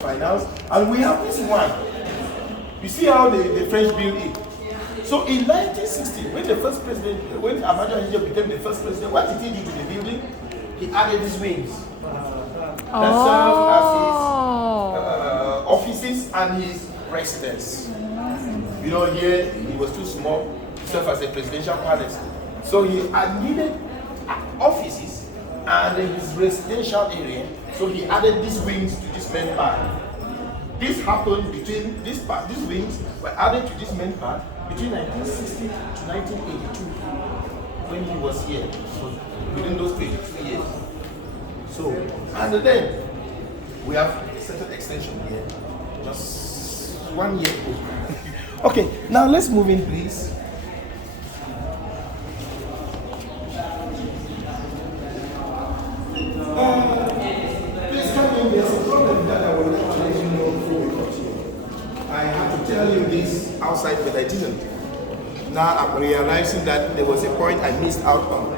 finance, and we have this one. You see how the French built it. So in 1960, when the first president, when Amadou Ahidjo became the first president, what did he do to the building? He added these wings that serve as his offices and his residence. You know, here it was too small to serve as a presidential palace. So he needed offices and his residential area. So he added these wings to this main part. This happened between this part, these wings were added to this main part between 1960 to 1982 when he was here. So within those 23 years. So, and then we have a certain extension here, just 1 year ago. Okay, now let's move in, please. Please come in. There's a problem that I will let you know before we continue. I have to tell you this outside, but I didn't. Now I'm realizing that there was a point I missed out on.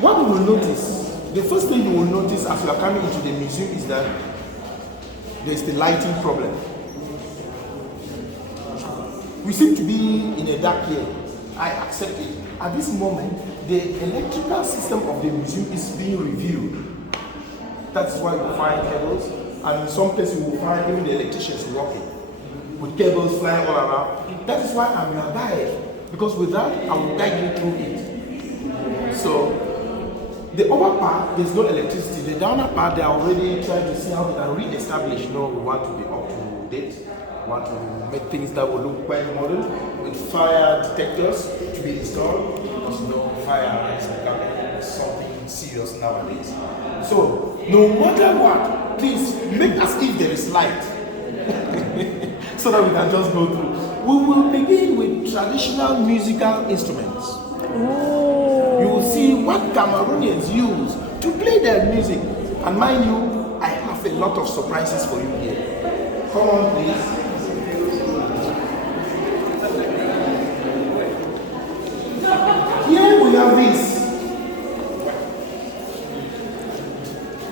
What you will notice, the first thing you will notice as you are coming into the museum is that there is the lighting problem. We seem to be in a dark year. I accept it. At this moment, the electrical system of the museum is being reviewed. That's why you find cables, and in some places you will find even the electricians working with cables flying all around. That is why I'm your guide, because with that, I will guide you through it. So, the upper part, there's no electricity. The downer part, they are already trying to see how they can re-establish. You know, we want to be up to date. We want to make things that will look quite modern, with fire detectors to be installed. Because you know, fire is becoming something serious nowadays. So, no matter what, please make as if there is light. So that we can just go through. We will begin with traditional musical instruments. Oh. You will see what Cameroonians use to play their music. And mind you, I have a lot of surprises for you here. Come on, please. Here we have this.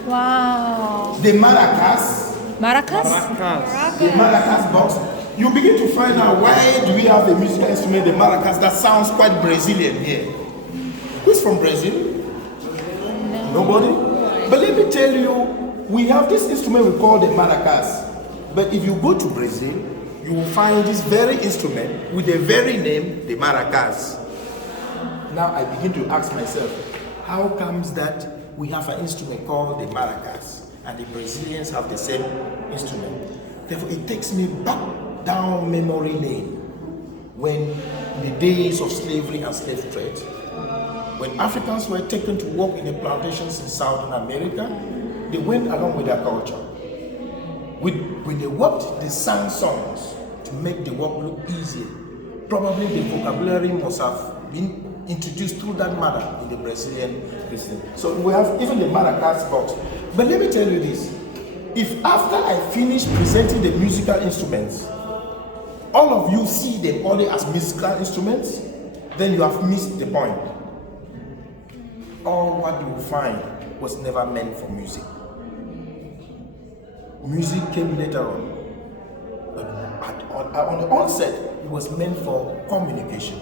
Wow. The maracas. Maracas? The maracas box. You begin to find out why do we have a musical instrument, the maracas, that sounds quite Brazilian here. Who's from Brazil? Nobody? But let me tell you, we have this instrument we call the maracas. But if you go to Brazil, you will find this very instrument with the very name, the maracas. Now I begin to ask myself, how comes that we have an instrument called the maracas and the Brazilians have the same instrument? Therefore, it takes me back down memory lane when the days of slavery and slave trade, when Africans were taken to work in the plantations in Southern America, they went along with their culture. When they worked, they sang songs to make the work look easier. Probably the vocabulary must have been introduced through that manner in the Brazilian business. So we have even the maracas box. But let me tell you this, if after I finish presenting the musical instruments, all of you see them only as musical instruments, then you have missed the point. All what you will find was never meant for music. Music came later on. But on the onset, it was meant for communication.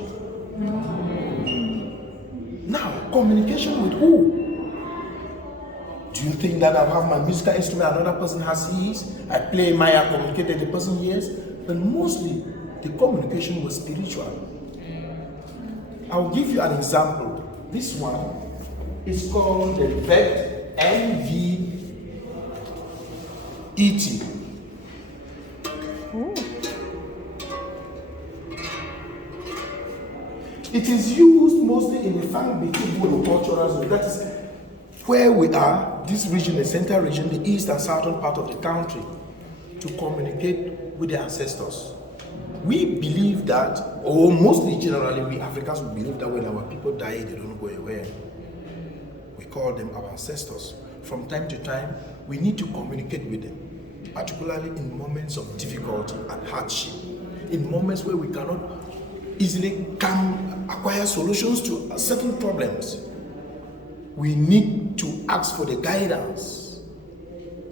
Now, communication with who? Do you think that I have my musical instrument, another person has his? I play mine, I communicate, and the person hears? But mostly, the communication was spiritual. I will give you an example. This one is called the VET NVET. It is used mostly in the Fang-Biti cultural zone. That is where we are, this region, the central region, the east and southern part of the country, to communicate with the ancestors. We believe that, or mostly generally, we Africans believe that when our people die, they don't go away. We call them our ancestors. From time to time, we need to communicate with them, particularly in moments of difficulty and hardship, in moments where we cannot easily acquire solutions to certain problems. We need to ask for the guidance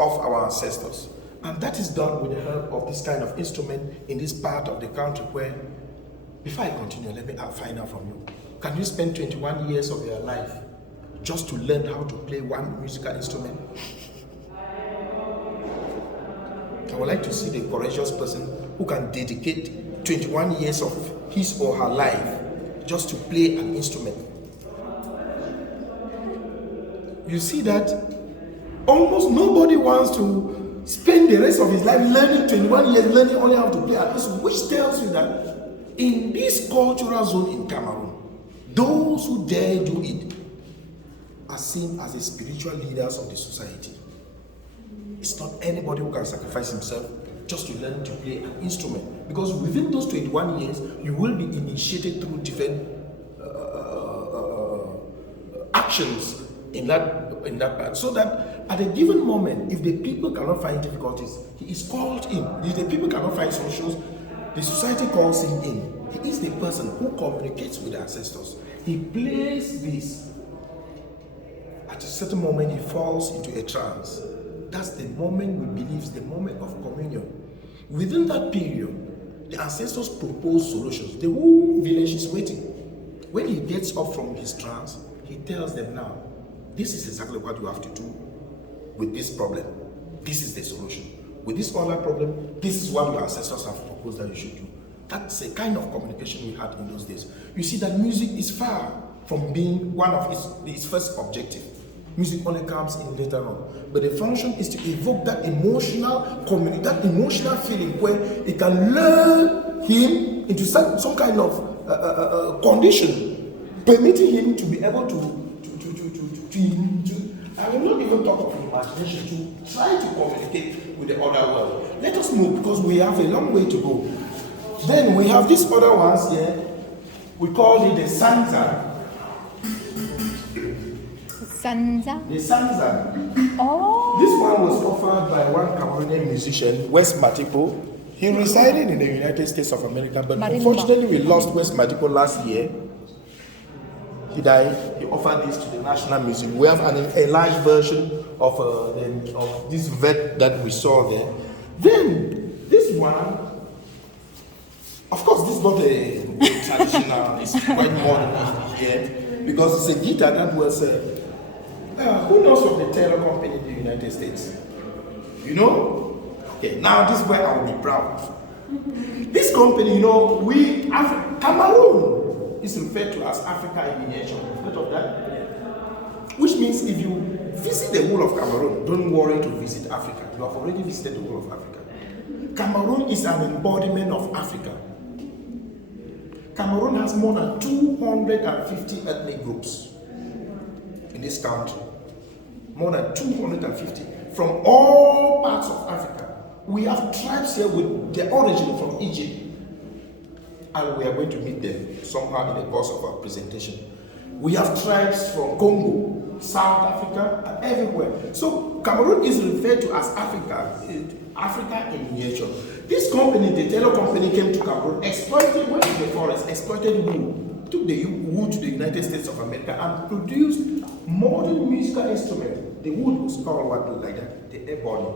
of our ancestors. And that is done with the help of this kind of instrument in this part of the country where, before I continue, let me find out from you. Can you spend 21 years of your life just to learn how to play one musical instrument? I would like to see the courageous person who can dedicate 21 years of his or her life just to play an instrument. You see that almost nobody wants to spend the rest of his life learning 21 years, learning only how to play an instrument, which tells you that in this cultural zone in Cameroon, those who dare do it are seen as the spiritual leaders of the society. It's not anybody who can sacrifice himself just to learn to play an instrument. Because within those 21 years, you will be initiated through different actions in that part. So that at a given moment, if the people cannot find difficulties, he is called in. If the people cannot find solutions, the society calls him in. He is the person who communicates with the ancestors. He plays this. At a certain moment, he falls into a trance. That's the moment we believe is the moment of communion. Within that period, the ancestors propose solutions. The whole village is waiting. When he gets up from his trance, he tells them, now, this is exactly what you have to do with this problem. This is the solution. With this other problem, this is what your ancestors have proposed that you should do. That's a kind of communication we had in those days. You see that music is far from being one of its first objective. Music only comes in later on. But the function is to evoke that emotional community, that emotional feeling where it can lure him into some kind of condition, permitting him to be able to I will not even talk of imagination, to try to communicate with the other world. Let us move because we have a long way to go. Then we have these other ones here. We call it the Sanza. Sanza? The Sanza. Oh. This one was offered by one Cameroonian musician, West Matipo. He resided in the United States of America, but unfortunately we lost West Matipo last year. He died. He offered this to the National Museum. We have an enlarged version of this vet that we saw there. Then this one, of course, this is not a traditional. It's quite modern here because it's a guitar that was. Who knows of the Taylor Company in the United States? You know? Okay. Now this is where I will be proud. This company, you know, Cameroon is referred to as Africa in miniature. Heard of that? Which means if you visit the whole of Cameroon, don't worry to visit Africa. You have already visited the whole of Africa. Cameroon is an embodiment of Africa. Cameroon has more than 250 ethnic groups in this country. More than 250 from all parts of Africa. We have tribes here with their origin from Egypt. And we are going to meet them somehow in the course of our presentation. We have tribes from Congo, South Africa, and everywhere. So Cameroon is referred to as Africa in miniature. This company, the Taylor Company, came to Cameroon, went to the forest, exploited wood, took the wood to the United States of America, and produced modern musical instruments. The wood was called what looked like that, the ebony.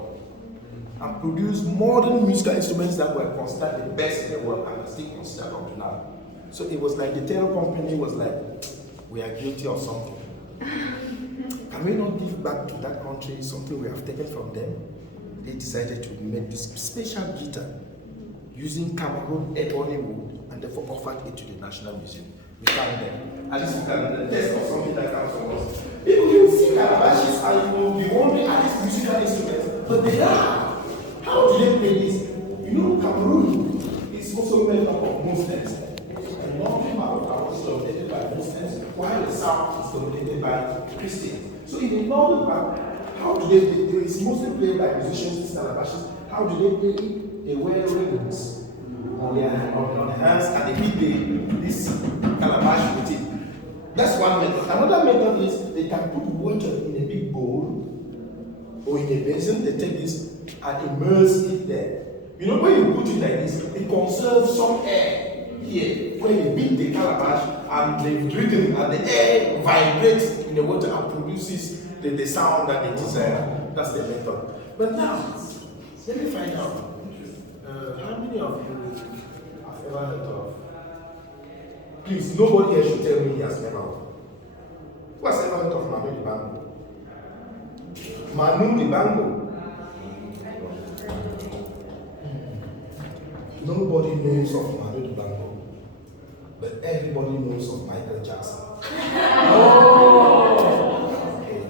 And produced modern musical instruments that were considered the best in the world and are still considered up to now. So it was like the Taylor Company was like, we are guilty of something. Can we not give back to that country something we have taken from them? They decided to make this special guitar using Cameroon ebony wood and therefore offered it to the National Museum. We found them. At least we can test of something that comes from us. People can see calabashes and you will be wondering at these musical instruments, but they are. How do they play this? You know, Cameroon is also made up of Muslims. The northern part of Cameroon is dominated by Muslims, while the south is dominated by Christians. So in the northern part, how do they play? There is mostly played by musicians, these calabashes. How do they play it? They wear rings on their hands and they hit this calabash with it. That's one method. Another method is they can put water in a big bowl or in a basin. They take this and immerse it there. You know, when you put it like this, it conserves some air here. When you beat the calabash and the rhythm and the air vibrates in the water and produces the sound that they desire. That's the method. But now, let me find out. How many of you have ever heard of? Please, nobody here should tell me he has never heard. Who has ever heard of Manu Dibango? Manu Dibango. Nobody knows of Manu Dibango, but everybody knows of Michael Jackson. Okay.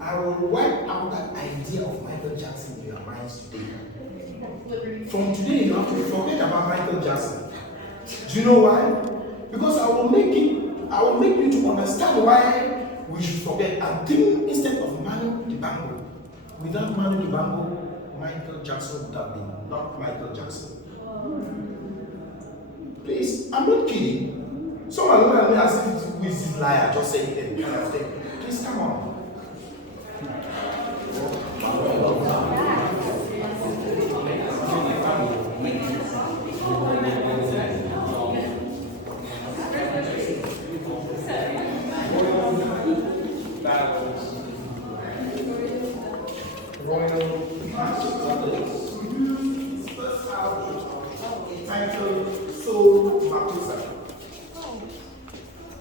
I will wipe out that idea of Michael Jackson in your minds today. From today, you have to forget about Michael Jackson. Do you know why? Because I will make you to understand why we should forget and think instead of Manu Dibango. Without Manu Dibango, Michael Jackson would have been not Michael Jackson. Please, I'm not kidding. Someone look at me as if who is this liar just saying that kind of thing. Please come on.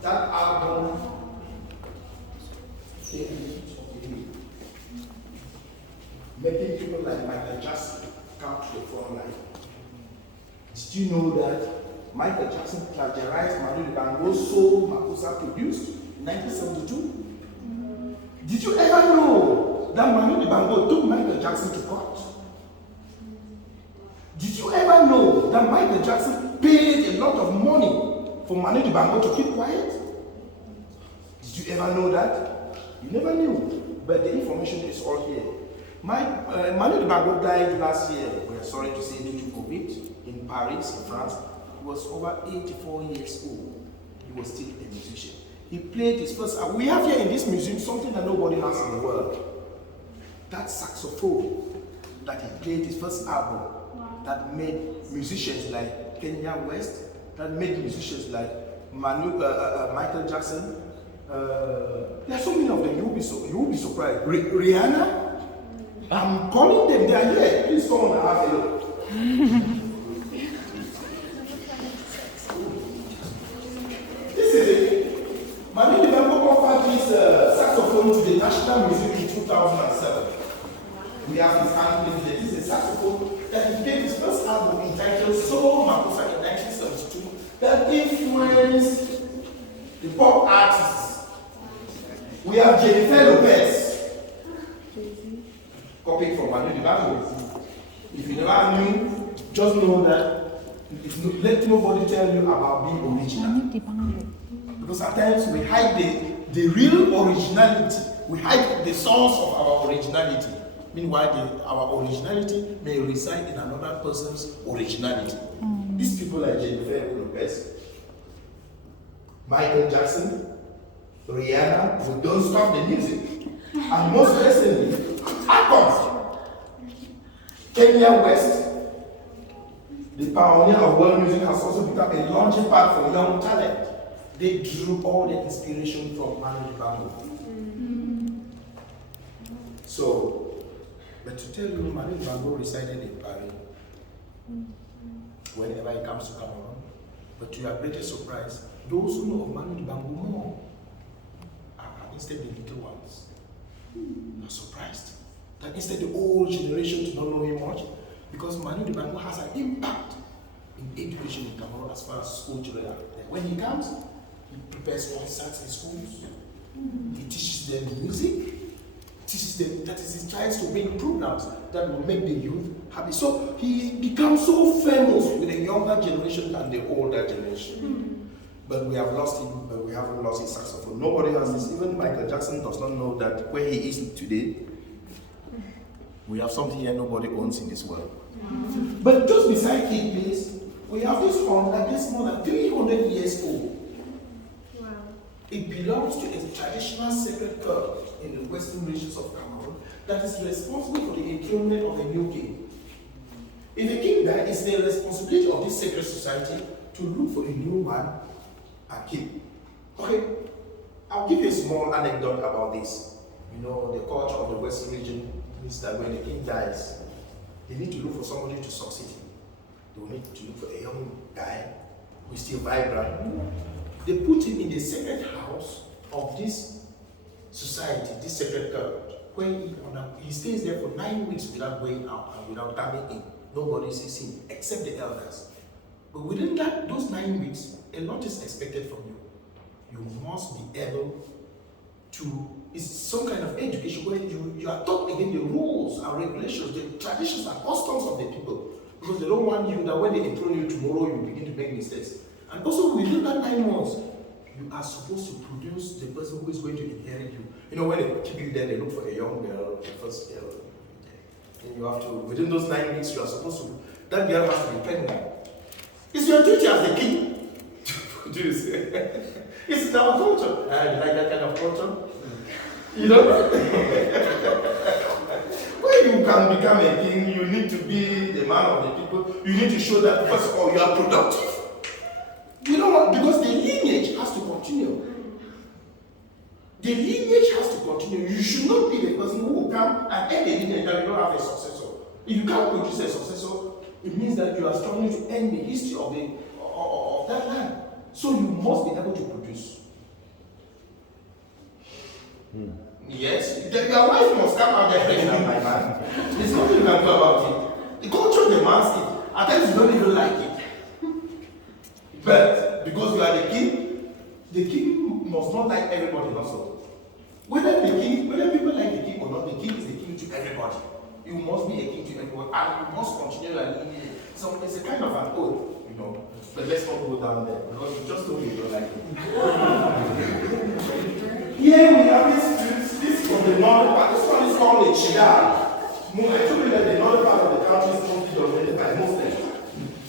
That album making people like Michael Jackson come to the front line. Did you know that Michael Jackson plagiarized Manu Dibango's Soul Makusa produced in 1972? Did you ever know that Manu Dibango took Michael Jackson to court? Did you ever know that Michael Jackson paid a lot of money for Manu Dibango to keep quiet? Did you ever know that? You never knew, but the information is all here. Manu Dibango died last year, we're sorry to say, due to COVID in Paris, in France. He was over 84 years old. He was still a musician. He played his first album. We have here in this museum something that nobody has in the world. That saxophone that he played his first album that made musicians like Kenya West, that made musicians like Michael Jackson. There are so many of them, you will be surprised. Rihanna, I'm calling them, they are here. Please come on and have a look. This is it. Manu Dibango offered his saxophone to the National Museum in 2007. We have his handling here. This is a saxophone that he played his first album entitled Soul Makusa in 1972 that influenced the pop artists. We have Jennifer Lopez, copied from Manu Dibango. If you never knew, just know that let nobody tell you about being original. Because at times we hide the real originality. We hide the source of our originality. Meanwhile, our originality may reside in another person's originality. These people like Jennifer Lopez, Michael Jackson, Rihanna, who don't stop the music. And most recently, icons. Kenya West, the pioneer of world music, has also become a launching pad for young talent. They drew all their inspiration from Manu Dibango. So, but to tell you, Manu Dibango resided in Paris whenever he comes to Cameroon. But to your greatest surprise, those who know of Manu Dibango more are instead the little ones. Are surprised that instead the old generation do not know him much, because Manu Dibango has an impact in education in Cameroon as far as school children are. When he comes, he prepares concerts in schools. He teaches them music. Teaches them, that is, he tries to bring programs that will make the youth happy. So he becomes so famous with the younger generation than the older generation. But we have lost him, but we haven't lost his saxophone. Nobody has this. Even Michael Jackson does not know that where he is today, we have something here nobody owns in this world. But just beside him, please, we have this horn that is more than 300 years old. Wow. It belongs to a traditional sacred god in the western regions of Cameroon that is responsible for the enthronement of a new king. If a king dies, it's the responsibility of this sacred society to look for a new one and keep. Okay, I'll give you a small anecdote about this. You know, the culture of the western region means that when the king dies, they need to look for somebody to succeed him. They will need to look for a young guy who is still vibrant. They put him in the sacred house of this society, this sacred girl, where he stays there for 9 weeks without going out and without coming in. Nobody sees him except the elders. But within those 9 weeks, a lot is expected from you. You must be able to, it's some kind of education where you are taught again the rules and regulations, the traditions and customs of the people. Because they don't want you that when they enthrone you tomorrow, you begin to make mistakes. And also within that 9 months, you are supposed to produce the person who is going to inherit you. You know, when they keep you there, they look for a young girl, the first girl. And you have to, within those 9 weeks, you are supposed to, that girl has to be pregnant. It's your duty as the king to produce. It's in our culture. You like that kind of culture? You know? When you can become a king, you need to be the man of the people. You need to show that, first of all, you are productive. You know what? Because the lineage has to continue. The lineage has to continue. You should not be the person who will come and end the lineage that you don't have a successor. If you can't produce a successor, it means that you are struggling to end the history of that land. So you must be able to produce. Yes, your wife must come out there pregnant, my man. There's nothing you can do about it. The culture demands it. At times you don't even like it. But because you are the king must not like everybody also. Whether people like the king or not, the king is the king to everybody. You must be a king to everyone, and you must continue your lineage. So it's a kind of an oath, you know. But let's not go down there because you just told me you don't like it. Here we have this from the northern part. This one is called the Chidar. I told you that the northern part of the country is mostly dominated by Muslims.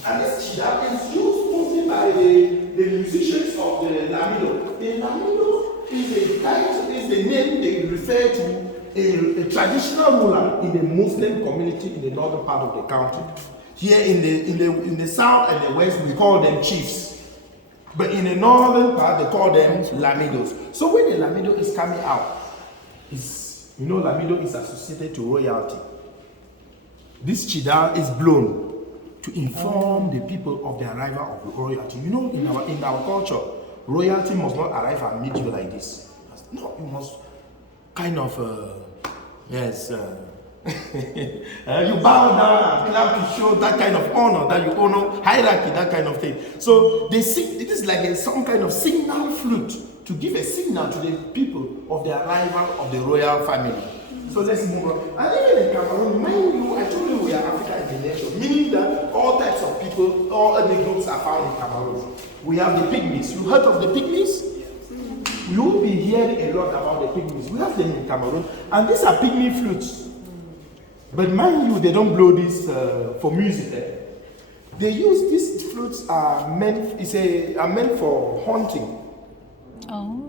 And this Chidar is used mostly by the musicians of the Lamido. The Lamido is the name they refer to a traditional ruler in the Muslim community in the northern part of the country. Here in the south and the west, we call them chiefs. But in the northern part, they call them Lamidos. So when the Lamido is coming out, Lamido is associated to royalty. This Chidar is blown to inform the people of the arrival of royalty. You know, in our culture, royalty must not arrive and meet you like this. No, you must kind of, you bow down and clap to show that kind of honor, that you honor hierarchy, that kind of thing. So they sing, it is like some kind of signal flute to give a signal to the people of the arrival of the royal family. So let's move on. And even in Cameroon, mind you, I told you we are Africa in the nation, meaning that all types of people, all ethnic groups are found in Cameroon. We have the Pigments. You heard of the Pigments? You will be hearing a lot about the Pigments. We have them in Cameroon, and these are pygmy flutes. But mind you, they don't blow this for music. They use these flutes are meant for hunting. Oh.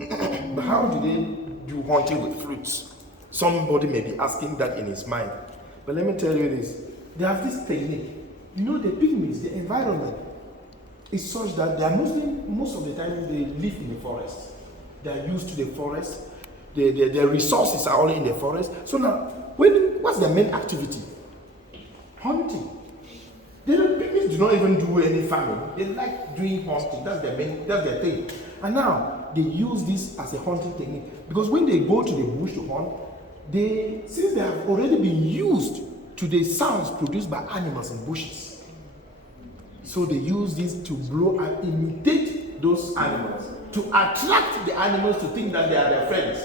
But how do they do hunting with flutes? Somebody may be asking that in his mind. But let me tell you this. They have this technique. You know, the pygmies, the environment is such that they are most of the time they live in the forest. They are used to the forest. Their resources are only in the forest. So now, what's their main activity? Hunting. The pygmies do not even do any farming. They like doing hunting. That's their thing. And now they use this as a hunting technique because when they go to the bush to hunt, since they have already been used to the sounds produced by animals in bushes, so they use this to blow and imitate those animals to attract the animals to think that they are their friends.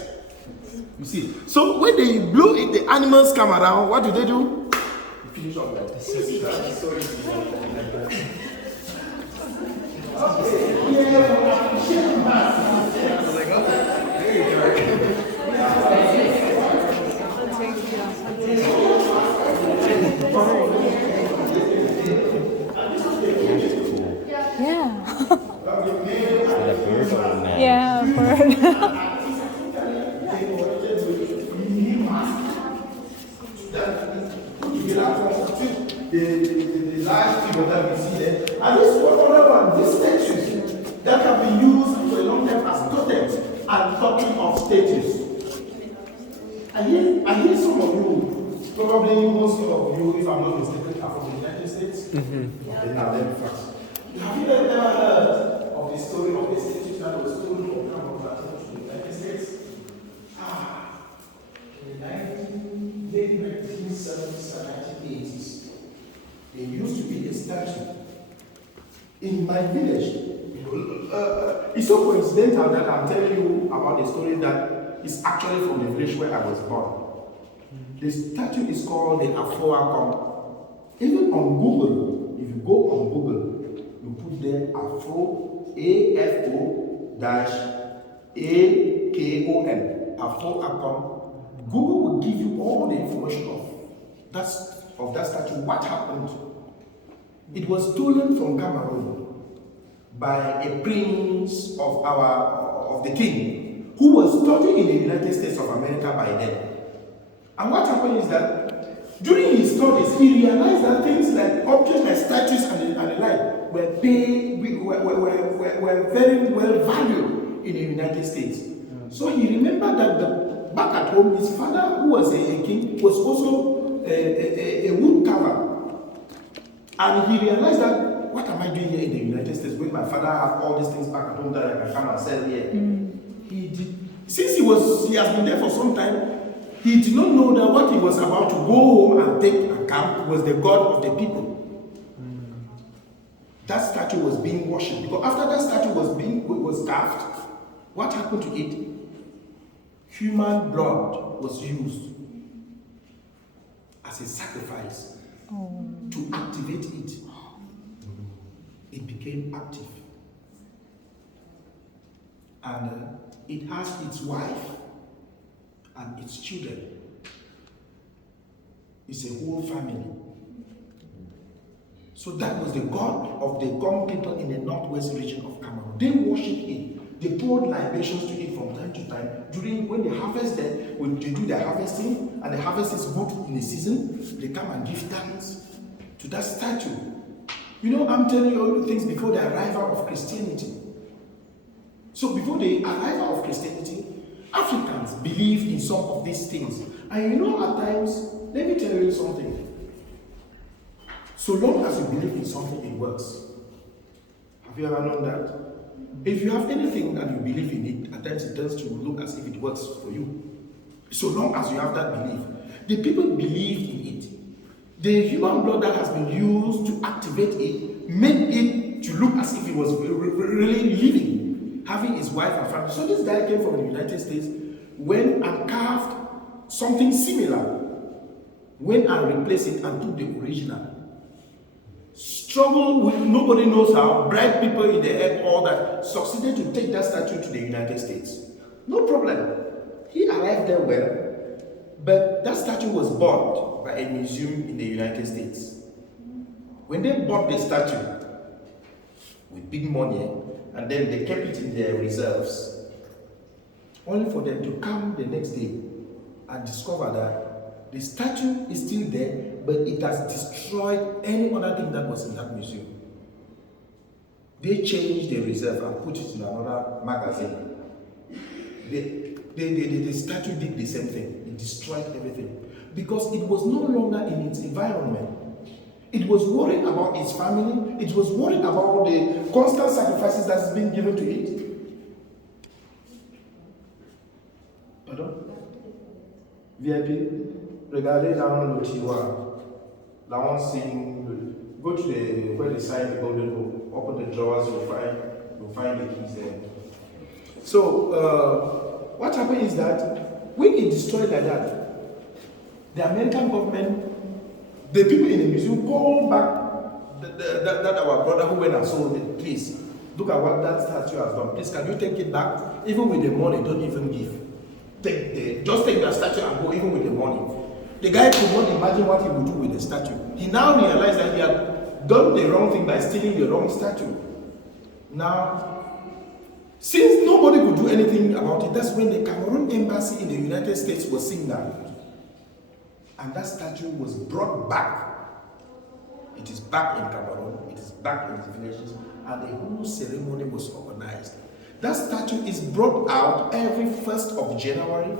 You see, so when they blow it, the animals come around. What do? You finish off like this. Yeah, bird. The large figure that we see there, and this is another one, these statues that have been used for a long time as totems and talking of statues. I hear some of you probably most of you, if I'm not mistaken, are from the United States. Okay, now let me fast. Have you ever heard of the story of a statue that was stolen from Cameroon to the United States? In the late 1970s and 1980s, there used to be a statue in my village. It's so coincidental that I'm telling you about the story that is actually from the village where I was born. The statue is called the Afro. Even on Google, if you go on Google, you put there Afro, AFO dash AKON, Afro. Google will give you all the information of that statue. What happened? It was stolen from Cameroon by a prince of the king who was studying in the United States of America by then. And what happened is that during his studies, he realized that things like objects like statues and the like were very well valued in the United States. So he remembered that back at home, his father, who was a king, was also a wood carver. And he realized that, what am I doing here in the United States when my father has all these things back at home that I can come and sell here? Since he has been there for some time, he did not know that what he was about to go home and take and camp was the God of the people. That statue was being worshipped. Because after that statue was carved, what happened to it? Human blood was used as a sacrifice to activate it. It became active. And it has its wife and its children. It's a whole family. So that was the god of the Gom people in the northwest region of Cameroon. They worshipped it. They poured libations to it from time to time. During when they harvest there, when they do their harvesting, and the harvest is good in the season, they come and give thanks to that statue. You know, I'm telling you all things before the arrival of Christianity. So before the arrival of Christianity, Africans believe in some of these things. And you know, at times, let me tell you something. So long as you believe in something, it works. Have you ever known that? If you have anything and you believe in it, at times it tends to look as if it works for you. So long as you have that belief. The people believed in it. The human blood that has been used to activate it made it to look as if it was really living, having his wife and family. So this guy came from the United States, went and carved something similar, went and replaced it and took the original. Struggled with nobody knows how, bright people in the head, all that, succeeded to take that statue to the United States. No problem. He arrived there well, but that statue was bought by a museum in the United States. When they bought the statue with big money, and then they kept it in their reserves, only for them to come the next day and discover that the statue is still there, but it has destroyed any other thing that was in that museum. They changed the reserve and put it in another magazine. The statue did the same thing. It destroyed everything. Because it was no longer in its environment. It was worried about its family. It was worried about the constant sacrifices that is being given to it. Pardon? VIP? Regardez dans le tiroir. That one scene, go to where they sign the golden book, open the drawers, you'll find the keys there. So, what happened is that when it destroyed like that, the American government, the people in the museum called back that our brother who went and sold it. Please, look at what that statue has done. Please, can you take it back? Even with the money, don't even give. Just take that statue and go, even with the money. The guy could not imagine what he would do with the statue. He now realized that he had done the wrong thing by stealing the wrong statue. Now, since nobody could do anything about it, that's when the Cameroon embassy in the United States was seen down. And that statue was brought back. It is back in Cameroon, it is back in the villages, and a whole ceremony was organized. That statue is brought out every 1st of January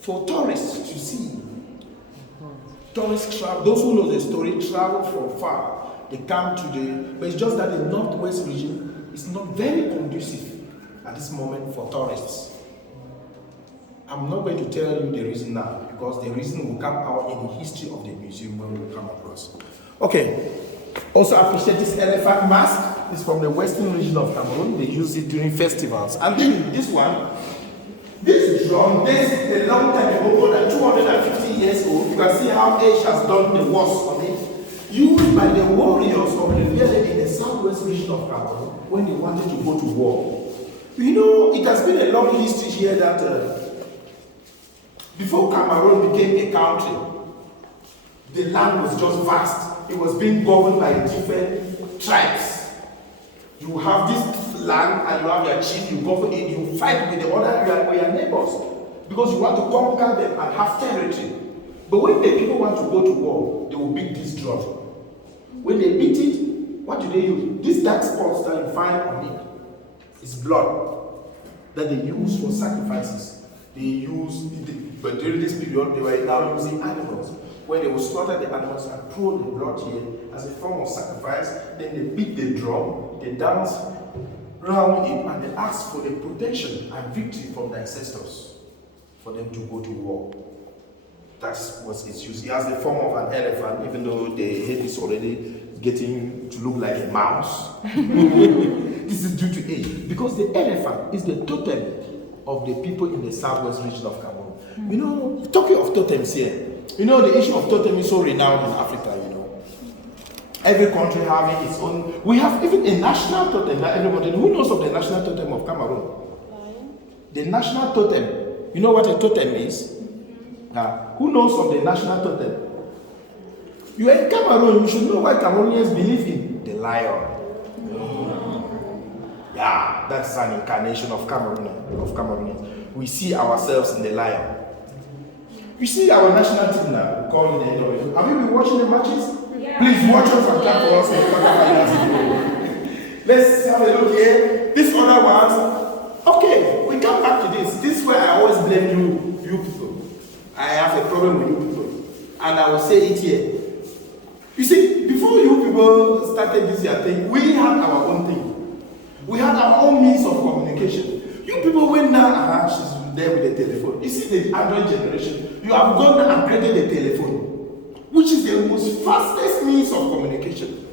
for tourists to see. Tourists travel, those who know the story travel from far. They come to but it's just that the northwest region is not very conducive at this moment for tourists. I'm not going to tell you the reason now, because the reason will come out in the history of the museum when we come across. Okay. Also appreciate this elephant mask. It's from the western region of Cameroon. They use it during festivals. And then this one, this drum, this is a long time ago, more than 250 years old. You can see how age has done the work on it. Used by the warriors of the village in the southwest region of Cameroon when they wanted to go to war. You know, it has been a long history here that before Cameroon became a country, the land was just vast. It was being governed by different tribes. You have this land and you have your chief, you govern it, you fight with the other your neighbors because you want to conquer them and have territory. But when the people want to go to war, they will beat this drum. When they beat it, what do they use? These dark spots that you find on it is blood that they use for sacrifices. They use, but during this period, they were now using animals. When they would slaughter the animals and throw the blood here as a form of sacrifice, then they beat the drum, they dance around it, and they ask for the protection and victory from the ancestors for them to go to war. That was its use. It has the form of an elephant, even though the head is already getting to look like a mouse. This is due to age. Because the elephant is the totem of the people in the southwest region of Cameroon. You know, talking of totems here, you know, the issue of totem is so renowned in Africa, you know. Every country having its own. We have even a national totem that everybody knows. Who knows of the national totem of Cameroon? The national totem. You know what a totem is? Who knows of the national totem? You are in Cameroon, you should know what Cameroonians believe in. The lion. Yeah, that's an incarnation of Cameroonians. We see ourselves in the lion. You see our national team now, we call it the end of it. Have you been watching the matches? Yeah. Please watch us and clap for us. Let's have a look here. This other ones. Okay, we come back to this. This is where I always blame you people. I have a problem with you people. And I will say it here. You see, before you people started this year thing, we had our own thing. We had our own means of communication. You people went down, she's there with the telephone. You see the Android generation, you have gone and created a telephone, which is the most fastest means of communication.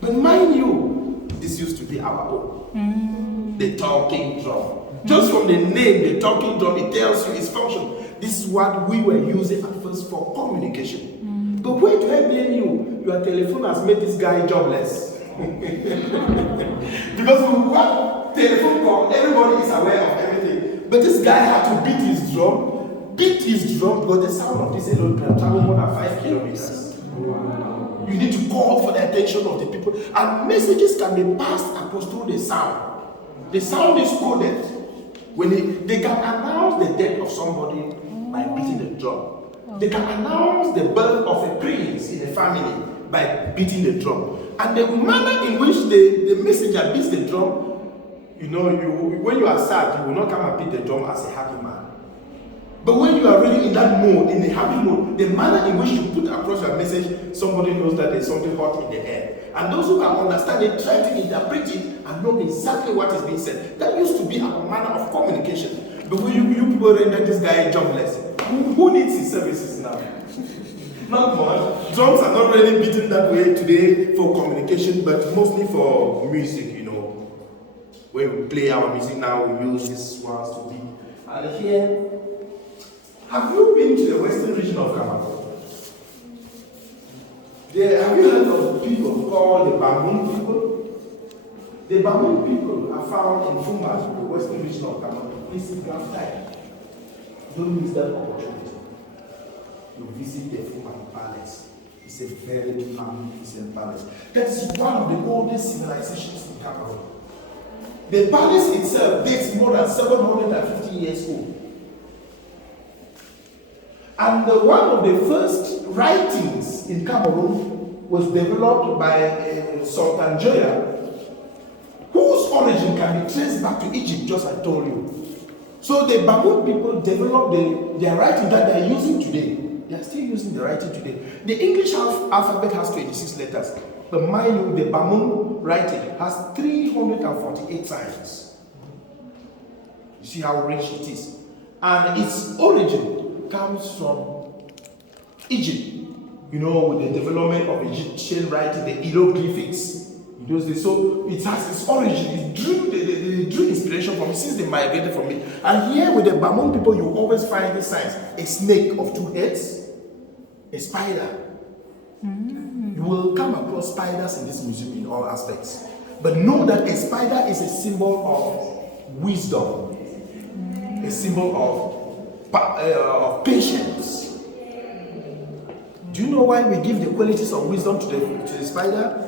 But mind you, this used to be our own. The talking drum. Just from the name, the talking drum, it tells you its function. This is what we were using at first for communication. But wait, do I blame you? Your telephone has made this guy jobless. Because when we have telephone call, everybody is aware of everything. But this guy had to beat his drum because the sound of this alone can travel more than 5 kilometers. You need to call for the attention of the people. And messages can be passed across through the sound. The sound is coded. When they can announce the death of somebody by beating the drum. They can announce the birth of a prince in a family by beating the drum. And the manner in which the messenger beats the drum, you know, when you are sad, you will not come and beat the drum as a happy man. But when you are really in that mode, in a happy mode, the manner in which you put across your message, somebody knows that there's something hot in the air. And those who can understand it, try to interpret it and know exactly what is being said. That used to be our manner of communication. But when you people render this guy jobless, who needs his services now? Not much. Drums are not really beaten that way today for communication, but mostly for music, you know. When we play our music now, we use these ones to beat. And here, have you been to the western region of Cameroon? Have you heard of people called the Bamoun people? The Bamoun people are found in Fumas, the western region of Cameroon. This is Grand time. Don't miss that opportunity. You visit the Fuman Palace. It's a very magnificent palace. That is one of the oldest civilizations in Cameroon. The palace itself dates more than 750 years old. And one of the first writings in Cameroon was developed by Sultan Joya, whose origin can be traced back to Egypt, just I told you. So the Bamoun people developed their writing that they are using today. They are still using the writing today. The English alphabet has 26 letters. But mind you, the Bamon writing has 348 signs. You see how rich it is. And its origin comes from Egypt. You know, with the development of Egyptian writing, the hieroglyphics. So it has its origin. It drew inspiration from it since they migrated from it. And here with the Bamon people, you always find these signs: a snake of 2 heads, a spider. You will come across spiders in this museum in all aspects. But know that a spider is a symbol of wisdom, a symbol of patience. Do you know why we give the qualities of wisdom to the spider?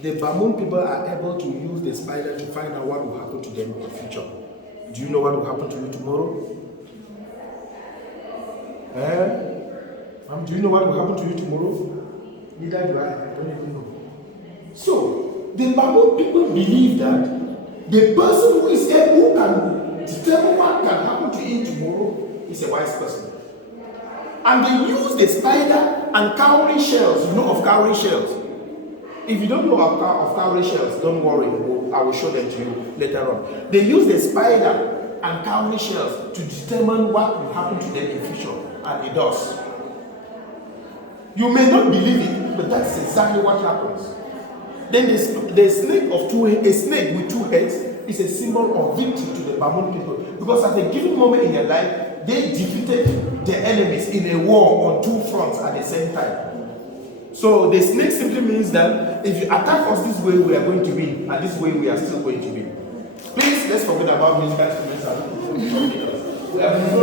The Bamon people are able to use the spider to find out what will happen to them in the future. Do you know what will happen to you tomorrow? Do you know what will happen to you tomorrow? Neither do I don't even know. So, the Bamon people believe that the person who can determine what can happen to him tomorrow is a wise person. And they use the spider and cowrie shells. You know of cowrie shells? If you don't know of cowrie shells, don't worry. I will show them to you later on. They use the spider and cowrie shells to determine what will happen to them in the future. And it does. You may not believe it, but that's exactly what happens. Then the snake a snake with 2 heads is a symbol of victory to the Bamon people. Because at a given moment in their life, they defeated their enemies in a war on 2 fronts at the same time. So the snake simply means that if you attack us this way, we are going to win, and this way we are still going to win. Please, let's forget about musical instruments. We have no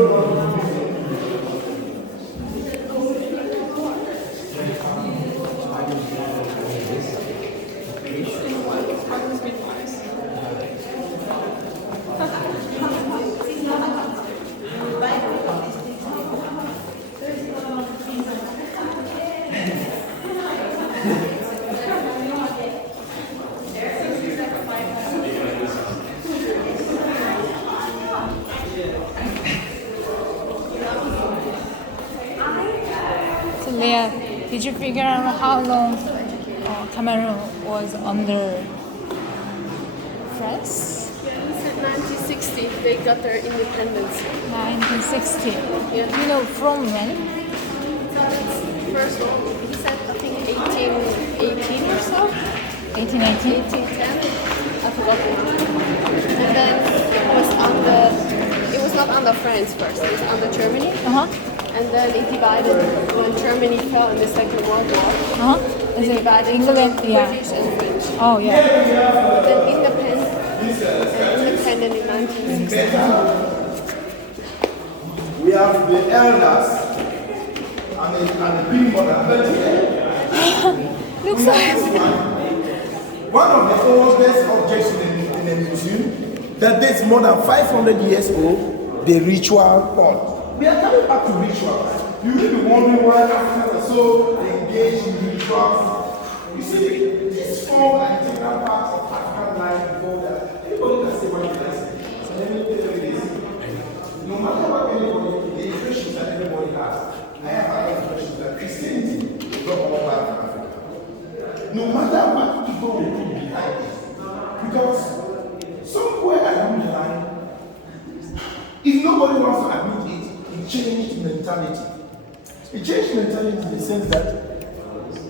Did you figure out how long Cameroon was under France? In 1960, they got their independence. 1960. Yeah. You know from when? First, he said, I think 1818 or so. 1818? 1810. I forgot the month. And then it was not under France first, it was under Germany. And then it divided when Germany fell in the Second World War. Is it divided England? Yeah. British and French. Oh, yeah. Then independent in 1960. We have the elders and the big mother. Looks like one of the oldest objects in the museum that dates more than 500 years old, the ritual pot. We are coming back to rituals. You may be wondering why Africans are so engaged in rituals. You see, this form and integral parts of African life before that. Anybody can say what it is. So let me tell you this. No matter what anybody, the impressions that everybody has, I have other impressions that Christianity is not all about Africa. No matter what people will put behind it. Because somewhere along the line, if nobody wants to admit it, it changed mentality. It changed mentality in the sense that,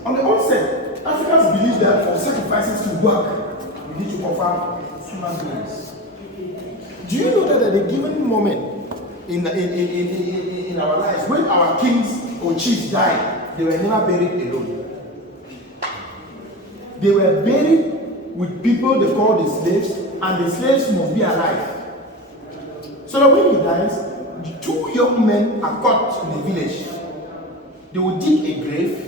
on the onset, Africans believe that for sacrifices to work, we need to offer human beings. Do you know that at a given moment in our lives, when our kings or chiefs died, they were never buried alone. They were buried with people they called the slaves, and the slaves must be alive. So that when he dies, the 2 young men are caught in the village. They will dig a grave.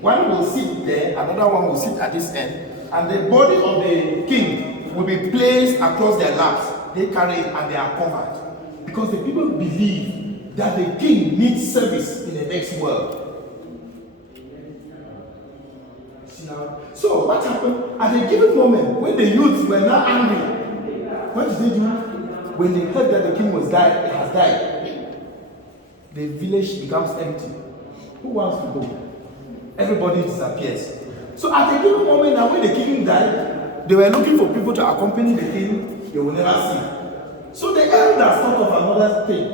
One will sit there, another one will sit at this end, and the body of the king will be placed across their laps. They carry it and they are covered. Because the people believe that the king needs service in the next world. See now? So what happened? At a given moment, when the youths were now angry, what did they do? When they heard that the king has died, the village becomes empty. Who wants to go? Everybody disappears. So at a given moment now, when the king died, they were looking for people to accompany the king they will never see. So the elders thought of another thing.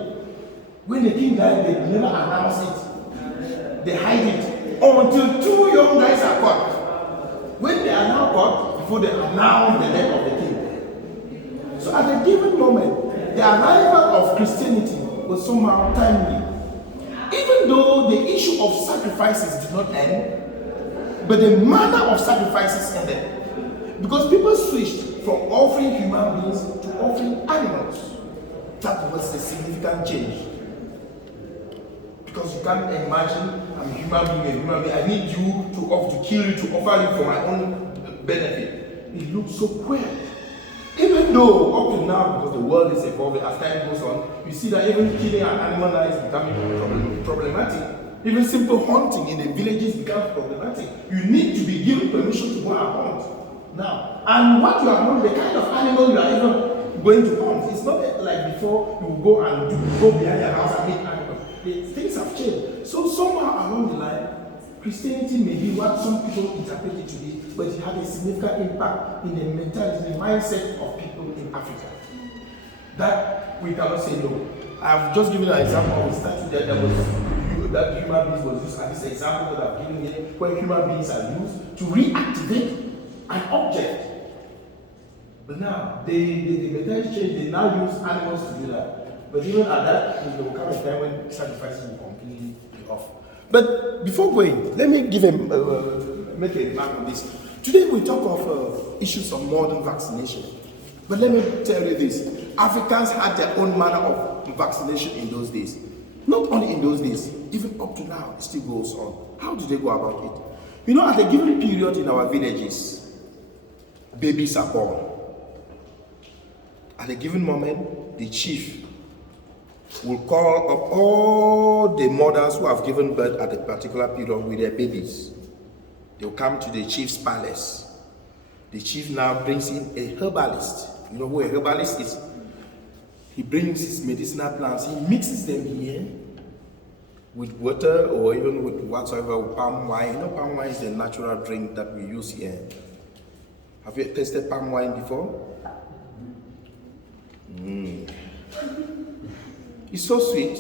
When the king died, they never announce it. They hide it until 2 young guys are caught. When they are now caught, before they announce the death of the king. So at a given moment, the arrival of Christianity was somehow timely. Even though the issue of sacrifices did not end, but the manner of sacrifices ended. Because people switched from offering human beings to offering animals. That was a significant change. Because you can't imagine I'm a human being, I need you to kill you, to offer you for my own benefit. It looks so queer. Even though up to now, because the world is evolving, as time goes on, you see that even killing an animal now is becoming problematic. Even simple hunting in the villages becomes problematic. You need to be given permission to go and hunt now. And what you are hunting, the kind of animal you are even going to hunt, it's not like before you go and go behind your house and meet animals. Things have changed. So somehow along the line, Christianity may be what some people interpret it to be, but it had a significant impact in the mentality, the mindset of people in Africa. That we cannot say no. I've just given an example of a statue that human beings was used, and this example that I've given here, where human beings are used to reactivate an object. But now, the mentality changed, they now use animals to do that. But even at that, there will come a time when sacrifices will completely be off. But before going, let me make a remark on this. Today we talk of issues of modern vaccination. But let me tell you this, Africans had their own manner of vaccination in those days. Not only in those days, even up to now, it still goes on. How do they go about it? You know, at a given period in our villages, babies are born. At a given moment, the chief will call up all the mothers who have given birth at a particular period with their babies. They'll come to the chief's palace. The chief now brings in a herbalist. You know who a herbalist is? He brings his medicinal plants, he mixes them here with water or even with whatsoever, with palm wine. You know, palm wine is the natural drink that we use here. Have you tasted palm wine before? It's so sweet.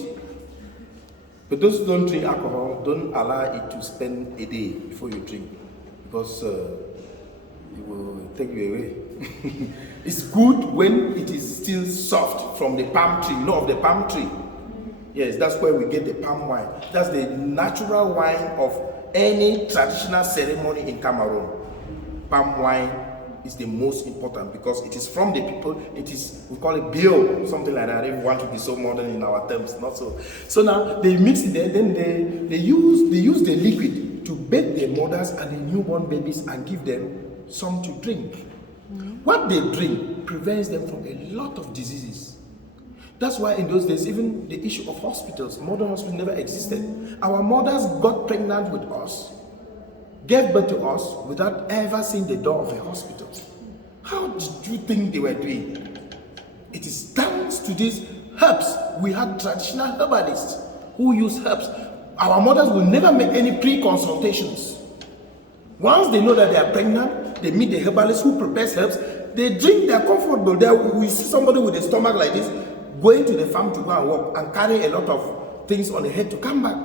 But those who don't drink alcohol, don't allow it to spend a day before you drink, because it will take you away. It's good when it is still soft from the palm tree. You know of the palm tree? Yes, that's where we get the palm wine. That's the natural wine of any traditional ceremony in Cameroon. Palm wine is the most important because it is from the people. It is, we call it bio, something like that. If we want to be so modern in our terms, not so. So now they mix it there, then they use the liquid to bathe their mothers and the newborn babies and give them some to drink. What they drink prevents them from a lot of diseases. That's why in those days, even the issue of hospitals, modern hospitals never existed. Our mothers got pregnant with us, gave birth to us without ever seeing the door of a hospital. How did you think they were doing? It is thanks to these herbs. We had traditional herbalists who use herbs. Our mothers will never make any pre-consultations. Once they know that they are pregnant, they meet the herbalist who prepares herbs. They drink, they are comfortable. We see somebody with a stomach like this going to the farm to go and work and carry a lot of things on the head to come back.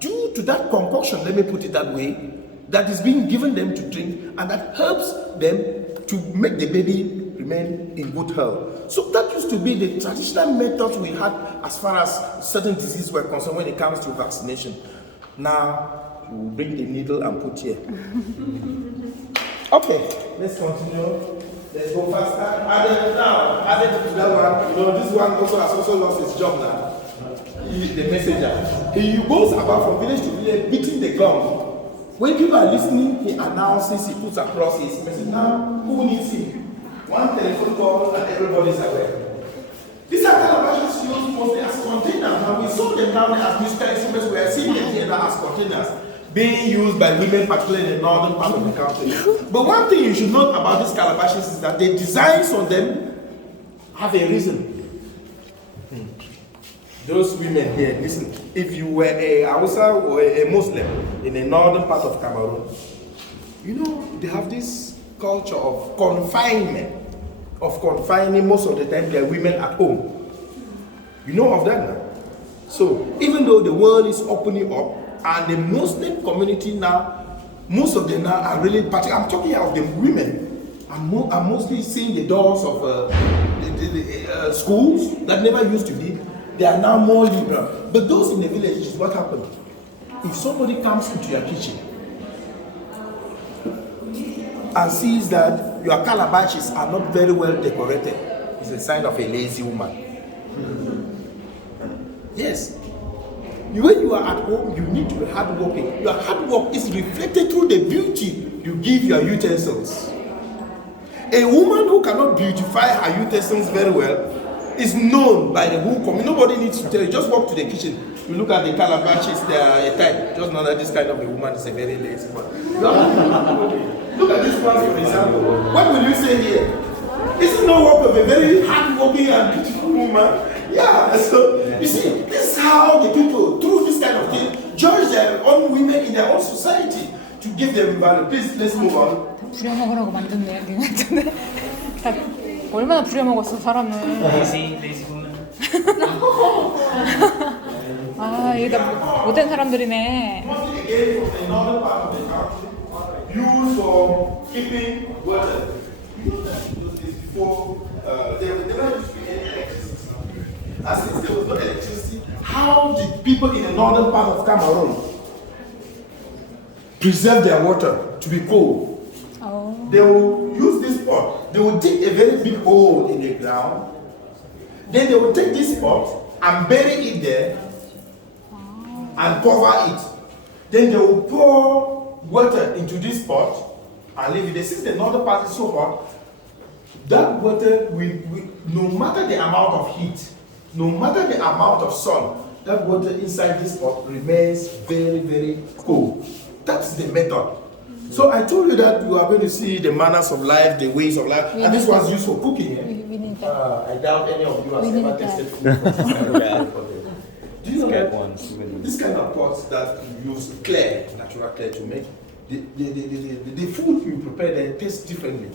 Due to that concoction, let me put it that way, that is being given them to drink and that helps them to make the baby remain in good health. So that used to be the traditional methods we had as far as certain diseases were concerned when it comes to vaccination. Now, we'll bring the needle and put here. Okay, let's continue. Let's go faster. Added to that one, you know, this one also has lost his job now. The messenger. He goes about from village to village beating the gong. When people are listening, he announces, he puts across his message. Now, who needs him? One telephone call and everybody's aware. These are calabashes used mostly as containers. Now we saw them down as musical instruments. We are seeing them here now as containers, being used by women, particularly in the northern part of the country. But one thing you should know about these calabashes is that the designs on them have a reason. those women here, listen, if you were a Hausa or a Muslim in the northern part of Cameroon, you know, they have this culture of confinement, of confining most of the time their women at home. You know of that now? So, even though the world is opening up, and the Muslim community now, most of them now are really, I'm talking of the women, I'm mostly seeing the doors of the schools that never used to be. They are now more liberal. But those in the villages, what happened? If somebody comes into your kitchen and sees that your calabashes are not very well decorated, it's a sign of a lazy woman. Yes. When you are at home, you need to be hardworking. Your hard work is reflected through the beauty you give your utensils. A woman who cannot beautify her utensils very well is known by the whole community. Nobody needs to tell you. Just walk to the kitchen. You look at the calabashes, they are a type. Just know that this kind of a woman is a very lazy one. Look at this one for example. What will you say here? Is it not work of a very hardworking and beautiful woman? Yeah, so you see, this is how the people, through this kind of thing, judge their own women in their own society to give them value. Please, let's move on. 부려먹으라고 만든 내용인 것 같은데. 다 얼마나 부려먹었어 사람을. Lazy woman. 아, 이게 다 못된 사람들이네. Again, from another part of the country, used for keeping water. You know that those days before, there never used to be any electricity. And since there was no electricity, how did people in the northern part of Cameroon preserve their water to be cold? Oh. They will use this pot. They will dig a very big hole in the ground. Then they will take this pot and bury it there and cover it. Then they will pour water into this pot and leave it there. Since the northern part is so hot, that water will no matter the amount of heat, no matter the amount of sun, that water inside this pot remains very, very cold. That's the method. So I told you that you are going to see the manners of life, the ways of life, and this was used for cooking. Eh? We need that. I doubt any of you have We ever need tasted that. food. Do you know that this kind of pots that you use clay, natural clay to make, the food you prepare there tastes differently.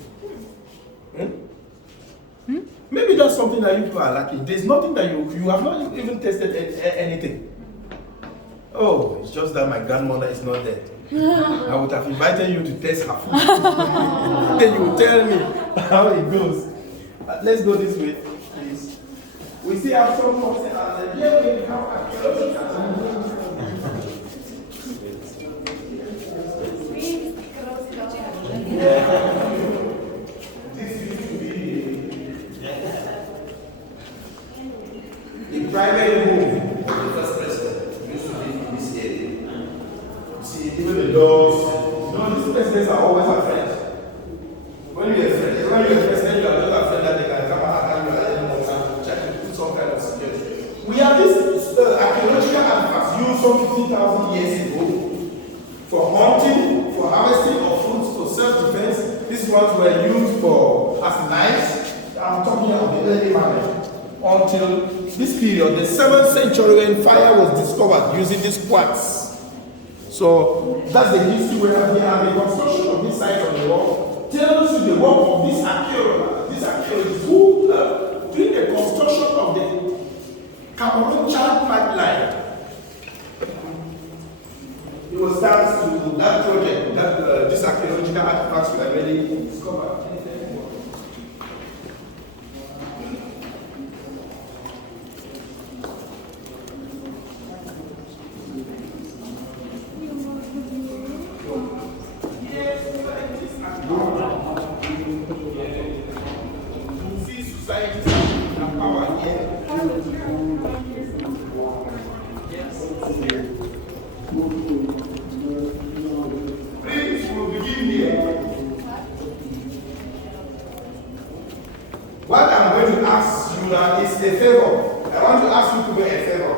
Maybe that's something that you people are lacking. There's nothing that you have not even tasted anything. Oh, it's just that my grandmother is not there. I would have invited you to taste her food. Then you will tell me how it goes. Let's go this way, please. We still have some folks and here we have archaeology. This used to be the private home of the first president. Used to be in this area. See, even the dogs, you know, these presidents are always afraid. When you're afraid, when you're a president, you are not afraid that they can come and attack you and check and put some kind of security. We have these archaeological artifacts used some 15,000 years ago for hunting, for harvesting of fruits, for self-defense. These ones were used for as knives. I'm talking about the early man until this period, the 7th century, when fire was discovered using this quartz. So that's the history we have here, and the construction of this site on the wall tells you the work of these archaeologists who, during the construction of the Cameroon Chad pipeline, it was thanks to that project that these archaeological artifacts were really discovered. What I'm going to ask you now is a favor. I want to ask you to do a favor.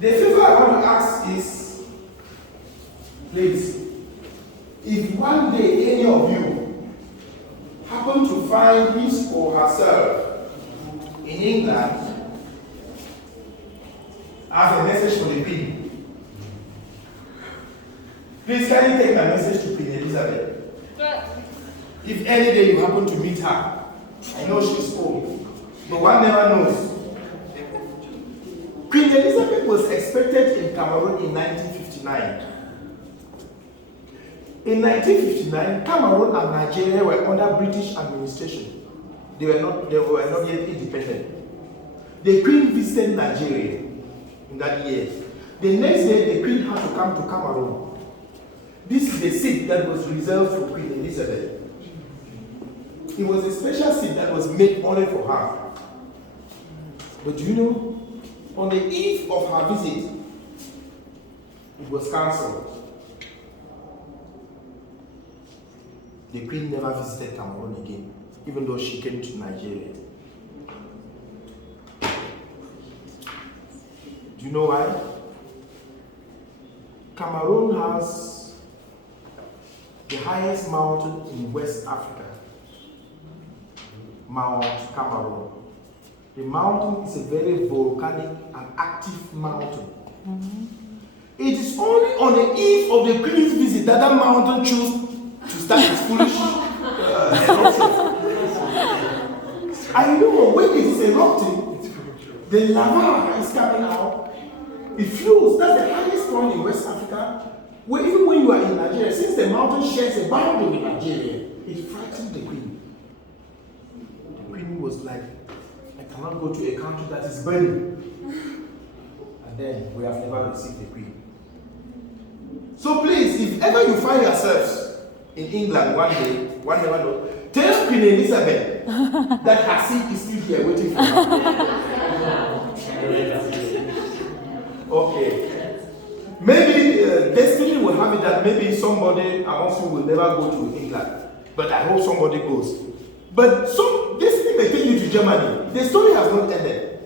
The favor I want to ask is, please, if one day any of you happen to find his or herself in England, I have a message for the Queen. Please, can you take my message to Queen Elizabeth? If any day you happen to meet her, I know she's old, but one never knows. Queen Elizabeth was expected in Cameroon in 1959. In 1959, Cameroon and Nigeria were under British administration. They were not yet independent. The Queen visited Nigeria in that year. The next day, the Queen had to come to Cameroon. This is the seat that was reserved for Queen Elizabeth. It was a special seat that was made only for her. But do you know, on the eve of her visit, it was cancelled. The Queen never visited Cameroon again, even though she came to Nigeria. Do you know why? Cameroon has the highest mountain in West Africa, Mount Cameroon. The mountain is a very volcanic and active mountain. It is only on the eve of the Queen's visit that that mountain chose to start its foolish eruption. And you know when it is erupting, the lava is coming out. It flows. That's the highest point in West Africa. Where even when you are in Nigeria, since the mountain shares a boundary with Nigeria, it frightened the Queen. The Queen was like, I cannot go to a country that is burning. And then we have never received the Queen. So please, if ever you find yourselves in England one day, one never knows, tell Queen Elizabeth that her seat is still here waiting for her. Okay. Maybe destiny will have it that maybe somebody amongst you will never go to England. But I hope somebody goes. But some destiny may take you to Germany. The story has not ended.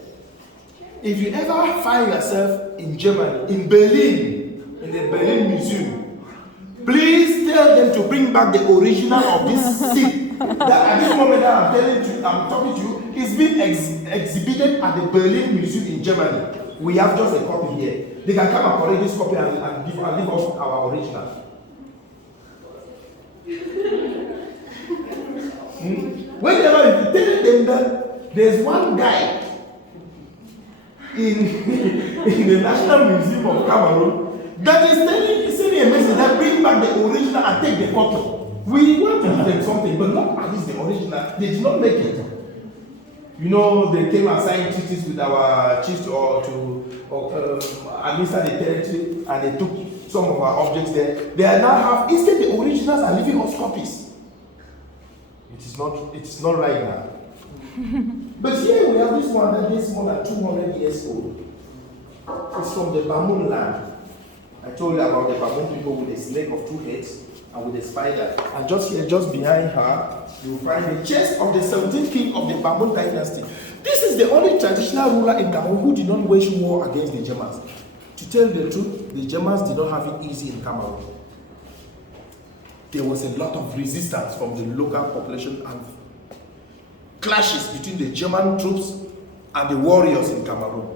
If you ever find yourself in Germany, in Berlin, in the Berlin Museum, please tell them to bring back the original of this seat. That at this moment that I'm talking to you, it's being exhibited at the Berlin Museum in Germany. We have just a copy here. They can come and collect this copy and give us our original. Whenever you tell them that there's one guy in the National Museum of Cameroon that is sending a message that bring back the original and take the copy. We want to give them something, but not at least the original. They did not make it. You know, they came and signed treaties with our chiefs to administer the territory, and they took some of our objects there. They are now have instead the originals are leaving us copies. It is not right now. But here we have this one that is more than 200 years old. It's from the Bamoun land. I told you about the Bamoun people with a snake of 2 heads and with a spider. And just here, just behind her, you will find the chest of the 17th king of the Bamoun dynasty. This is the only traditional ruler in Cameroon who did not wage war against the Germans. To tell the truth, the Germans did not have it easy in Cameroon. There was a lot of resistance from the local population and clashes between the German troops and the warriors in Cameroon.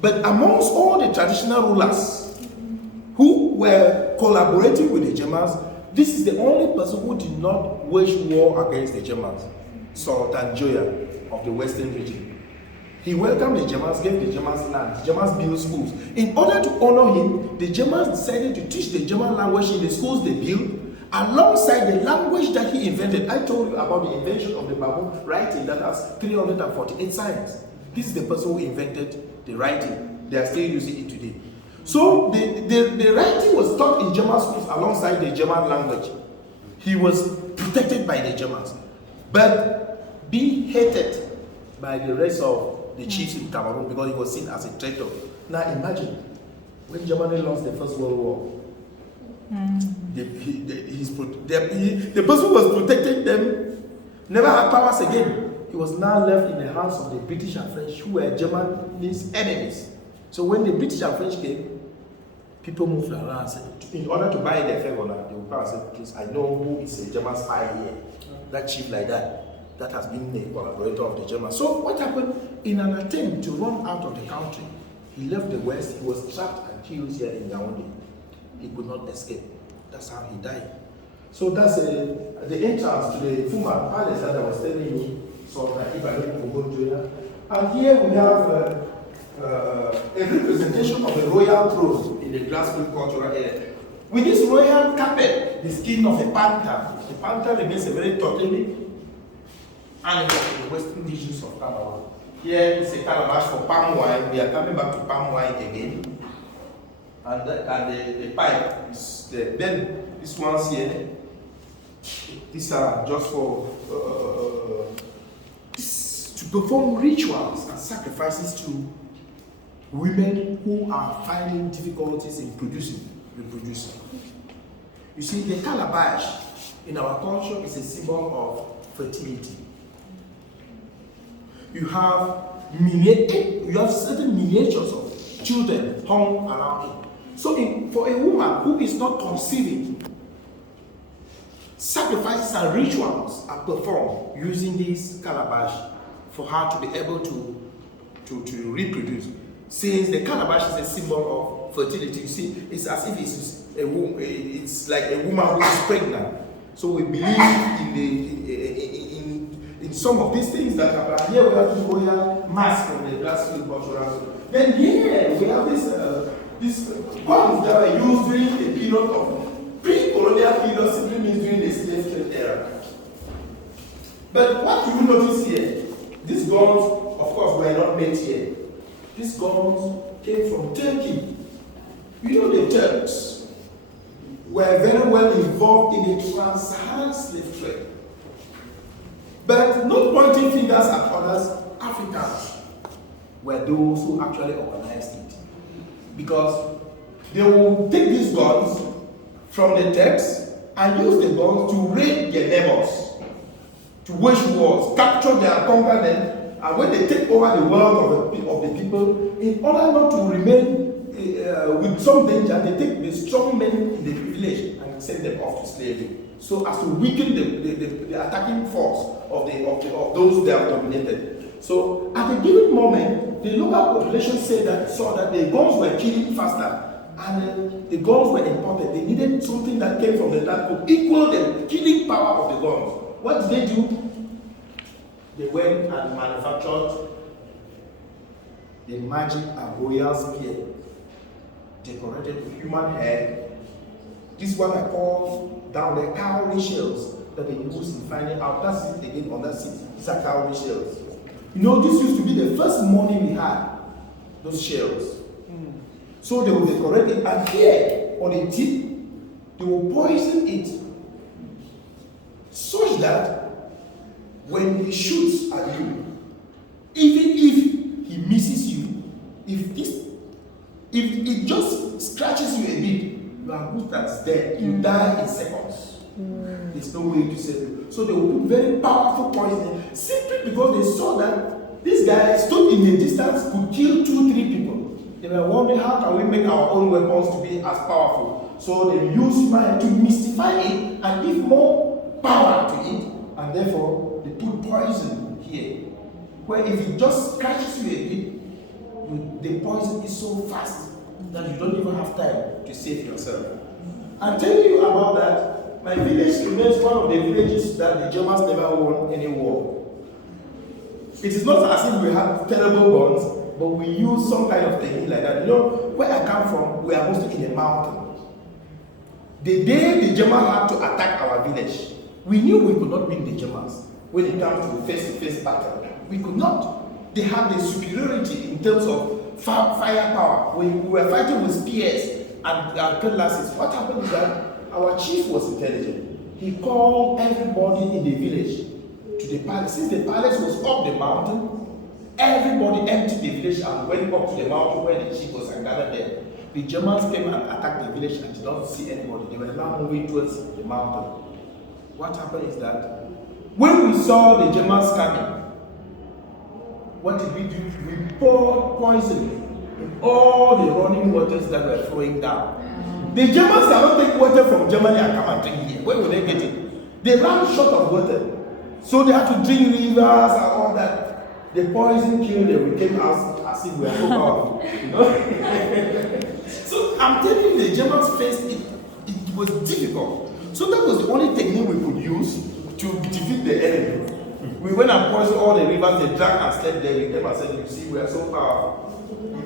But amongst all the traditional rulers who were collaborating with the Germans, this is the only person who did not wage war against the Germans, Sultan Joya of the Western region. He welcomed the Germans, gave the Germans land. The Germans built schools. In order to honor him, the Germans decided to teach the German language in the schools they built, alongside the language that he invented. I told you about the invention of the Bamoun writing that has 348 signs. This is the person who invented the writing. They are still using it today. So the writing was taught in German schools alongside the German language. He was protected by the Germans, but being hated by the rest of the chiefs in Cameroon because he was seen as a traitor. Now imagine when Germany lost the First World War. The person who was protecting them never had powers again. He was now left in the hands of the British and French, who were Germany's enemies. So when the British and French came, people moved around and said, in order to buy their favor, they would come and say, please, I know who is a German spy here. That chief like that. that has been a collaborator of the Germans. So what happened? In an attempt to run out of the country, he left the West. He was trapped and killed here in Yaoundé. He could not escape. That's how he died. So that's the entrance to the Fuma Palace that I was telling you. So if I don't go to it. And here we have a representation of a royal throne in the grassroots cultural area. With this royal carpet, the skin of a panther. The panther remains a very totemic animal in the western regions of Cameroon. Here is a calabash for palm wine. We are coming back to palm wine again. And the pipe is there. Then these ones here, these are just for to perform rituals and sacrifices to women who are finding difficulties in reproducing. You see, the calabash in our culture is a symbol of fertility. You have certain miniatures of children hung around it. So for a woman who is not conceiving, sacrifices and rituals are performed using this calabash for her to be able to reproduce. Since the calabash is a symbol of fertility, you see, it's as if it's a woman, it's like a woman who is pregnant. So we believe in some of these things that happen. Here we have the royal mask from the grassroots cultural. Then here we have these guns that are used during the period of pre-colonial period, simply means during the slave trade era. But what do you notice here? These guns, of course, were not made here. These guns came from Turkey. You know, the Turks were very well involved in the trans-Saharan slave trade. But not pointing fingers at others, Africans were those who actually organized it. Because they will take these guns from the Turks and use the guns to raid their neighbors, to wage wars, capture them, conquer them, and when they take over the wealth of the people, in order not to remain with some danger, they take the strong men in the village and send them off to slavery, so as to weaken the attacking force of those they have dominated. So at a given moment, the local population saw that the guns were killing faster, and the guns were imported. They needed something that came from the land to equal the killing power of the guns. What did they do? They went and manufactured the magic and royal spear, decorated with human hair. This one I call down the cowrie shells that they use in finding out. That's it again on that seat. These are cowrie shells. You know, this used to be the first money we had, those shells. So they will decorate it, and here on the tip, they will poison it such that when he shoots at you, even if he misses you, if it just scratches you a bit, you are good, that's dead. You die in seconds. There's no way to save you. So they will put very powerful poison simply because they saw that this guy stood in the distance, could kill 2-3 people. They were wondering, how can we make our own weapons to be as powerful? So they used fire to mystify it and give more power to it, and therefore they put poison here. Where if it just scratches you a bit, the poison is so fast that you don't even have time to save yourself. I'm telling you about that. My village remains one of the villages that the Germans never won any war. It is not as if we have terrible guns, but we use some kind of technique like that. You know, where I come from, we are mostly in a mountain. The day the Germans had to attack our village, we knew we could not win the Germans. When it comes to face-to-face battle, we could not. They had the superiority in terms of firepower. We were fighting with spears and cutlasses. What happened is that our chief was intelligent. He called everybody in the village to the palace. Since the palace was up the mountain, everybody emptied the village and went up to the mountain where the chief was and gathered there. The Germans came and attacked the village and did not see anybody. They were now moving towards the mountain. What happened is that when we saw the Germans coming, what did we do? We poured poison in all the running waters that were flowing down. The Germans cannot take water from Germany and come and drink here. Where will they get it? They ran short of water. So they had to drink rivers and all that. The poison killed them. We came out as if we were so powerful. You know? So I'm telling you, the Germans faced it. It was difficult. So that was the only technique we could use to defeat the enemy. We went and poisoned all the rivers. They drank and slept there. We came and said, "You see, we are so powerful."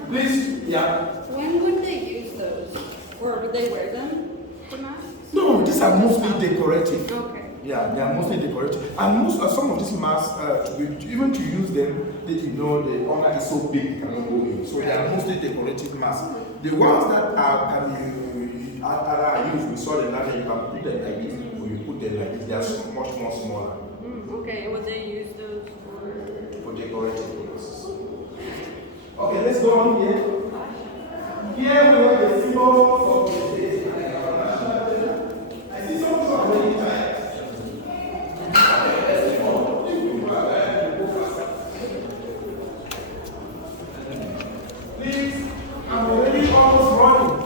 Please, yeah. When would they use those? Or would they wear them? The masks? No, these are mostly decorative. Okay. Yeah, they are mostly decorative. And some of these masks, even to use them, you know, the honor is so big, you cannot go in. So they are mostly decorative masks. The ones that are used, we saw them that you can put them like this, or you put them like this, they are much more smaller. Okay, and would they use those For decorative purposes. Okay, let's go on here. Here we have the symbol of the day. I see some people are already tired. Please, I'm already almost running.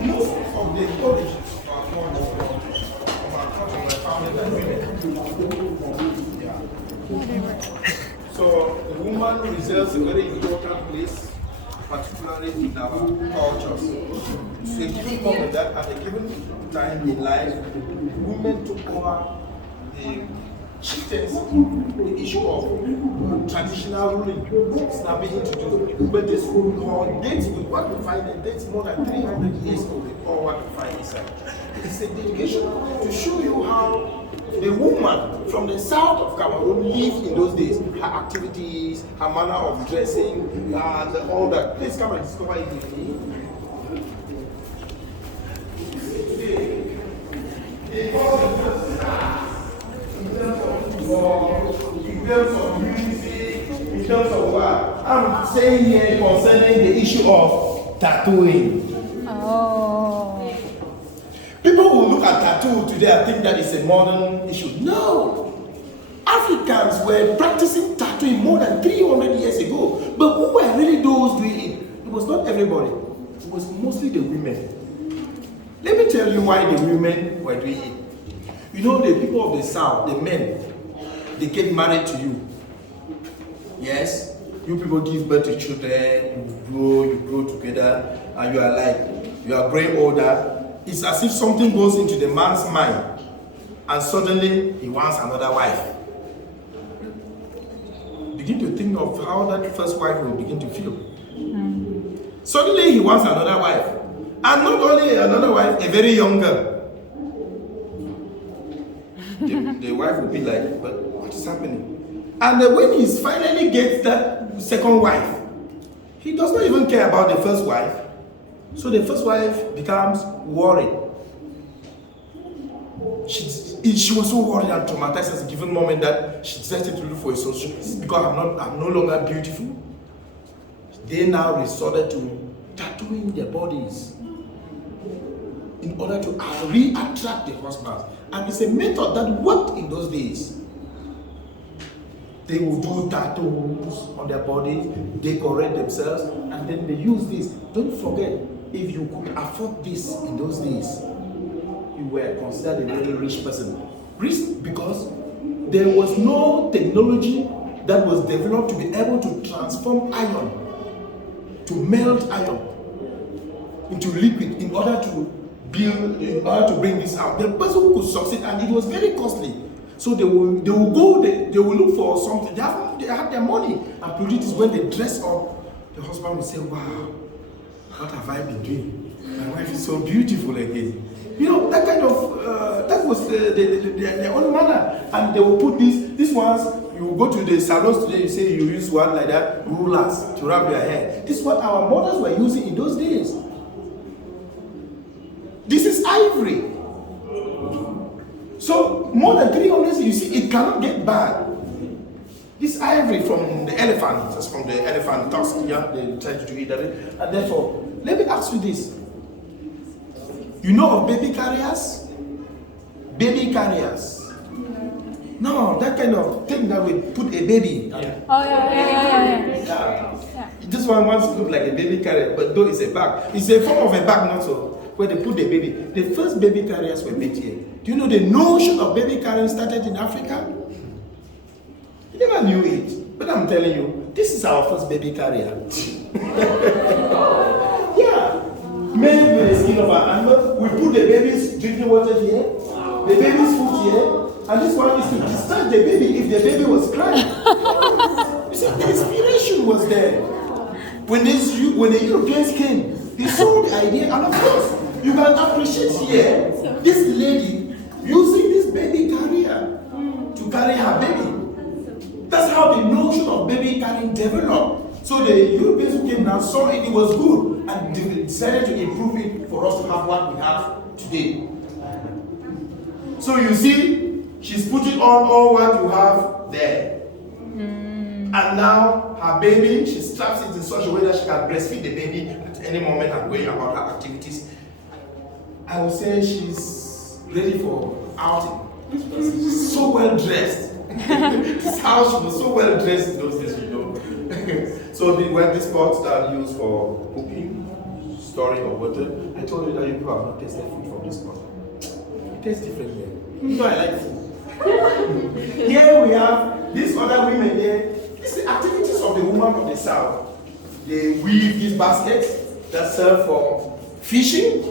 Most of the origins of our culture, so the woman reserves a very important place, particularly in our cultures. So a given moment that at a given time in life, women took over the chieftains, the issue of traditional ruling is now being introduced. But this called dates, what we find in dates more than 300 years old, or what we find inside. It's a dedication to show you how the woman from the south of Cameroon lived in those days. Her activities, her manner of dressing, and all that. Please come and discover it with me. In terms of music, in terms of what I'm saying here concerning the issue of tattooing. Oh. People will look at tattoo today and think that it's a modern issue. No. Africans were practicing tattooing more than 300 years ago. But who were really those doing it? It was not everybody. It was mostly the women. Let me tell you why the women were doing it. You know, the people of the south, the men, they get married to you. Yes? You people give birth to children, you grow together, and you are like, you are growing older. It's as if something goes into the man's mind, and suddenly he wants another wife. Begin to think of how that first wife will begin to feel. Suddenly he wants another wife. And not only another wife, a very young girl. The wife will be like, but what is happening? And then when he finally gets that second wife, he does not even care about the first wife. So the first wife becomes worried. She was so worried and traumatized at a given moment that she decided to look for a solution. This is because I'm no longer beautiful. They now resorted to tattooing their bodies in order to re-attract the husband. And it's a method that worked in those days. They will do tattoos on their bodies, decorate themselves, and then they use this. Don't forget, if you could afford this in those days, you were considered a very rich person. Rich because there was no technology that was developed to be able to transform iron, to melt iron into liquid in order to bring this out. The person who could succeed, and it was very costly. So they will look for something. They have their money and produce this. When they dress up, the husband will say, "Wow, what have I been doing? My wife is so beautiful again." You know, that kind of that was their own manner. And they will put these ones. You go to the salons today, you say you use one like that, rulers to wrap your hair. This is what our mothers were using in those days. This is ivory. So more than 300 years, you see, it cannot get bad. This ivory from the elephant, that's from the elephant tusk, yeah, they try to eat that. And therefore, let me ask you this. You know of baby carriers? Baby carriers. No, that kind of thing that we put a baby. Oh yeah. Yeah. This one wants to look like a baby carrier, but though it's a bag. It's a form of a bag, not so, where they put the baby. The first baby carriers were made here. Do you know the notion of baby carrying started in Africa? You never knew it, but I'm telling you, this is our first baby carrier. Yeah. Made with the skin of an animal. We put the baby's drinking water here, the baby's food here, and this one is to discharge the baby if the baby was crying. You see, the inspiration was there. When the Europeans came, they saw the idea, and of course, you can appreciate here this lady using this baby carrier to carry her baby. That's how the notion of baby carrying developed. So the Europeans who came now saw it was good and they decided to improve it for us to have what we have today. So you see, she's putting on all what you have there. And now her baby, she straps it in such a way that she can breastfeed the baby at any moment and going about her activities. I would say she's ready for outing. She's so well dressed. This house, she was so well dressed in those days, you know. So these pots are used for cooking, storing of water. I told you that you people have not tasted food from this pot. It tastes different here. You know I like food. Here we have these other women here. These are the activities of the women of the south. They weave these baskets that serve for fishing,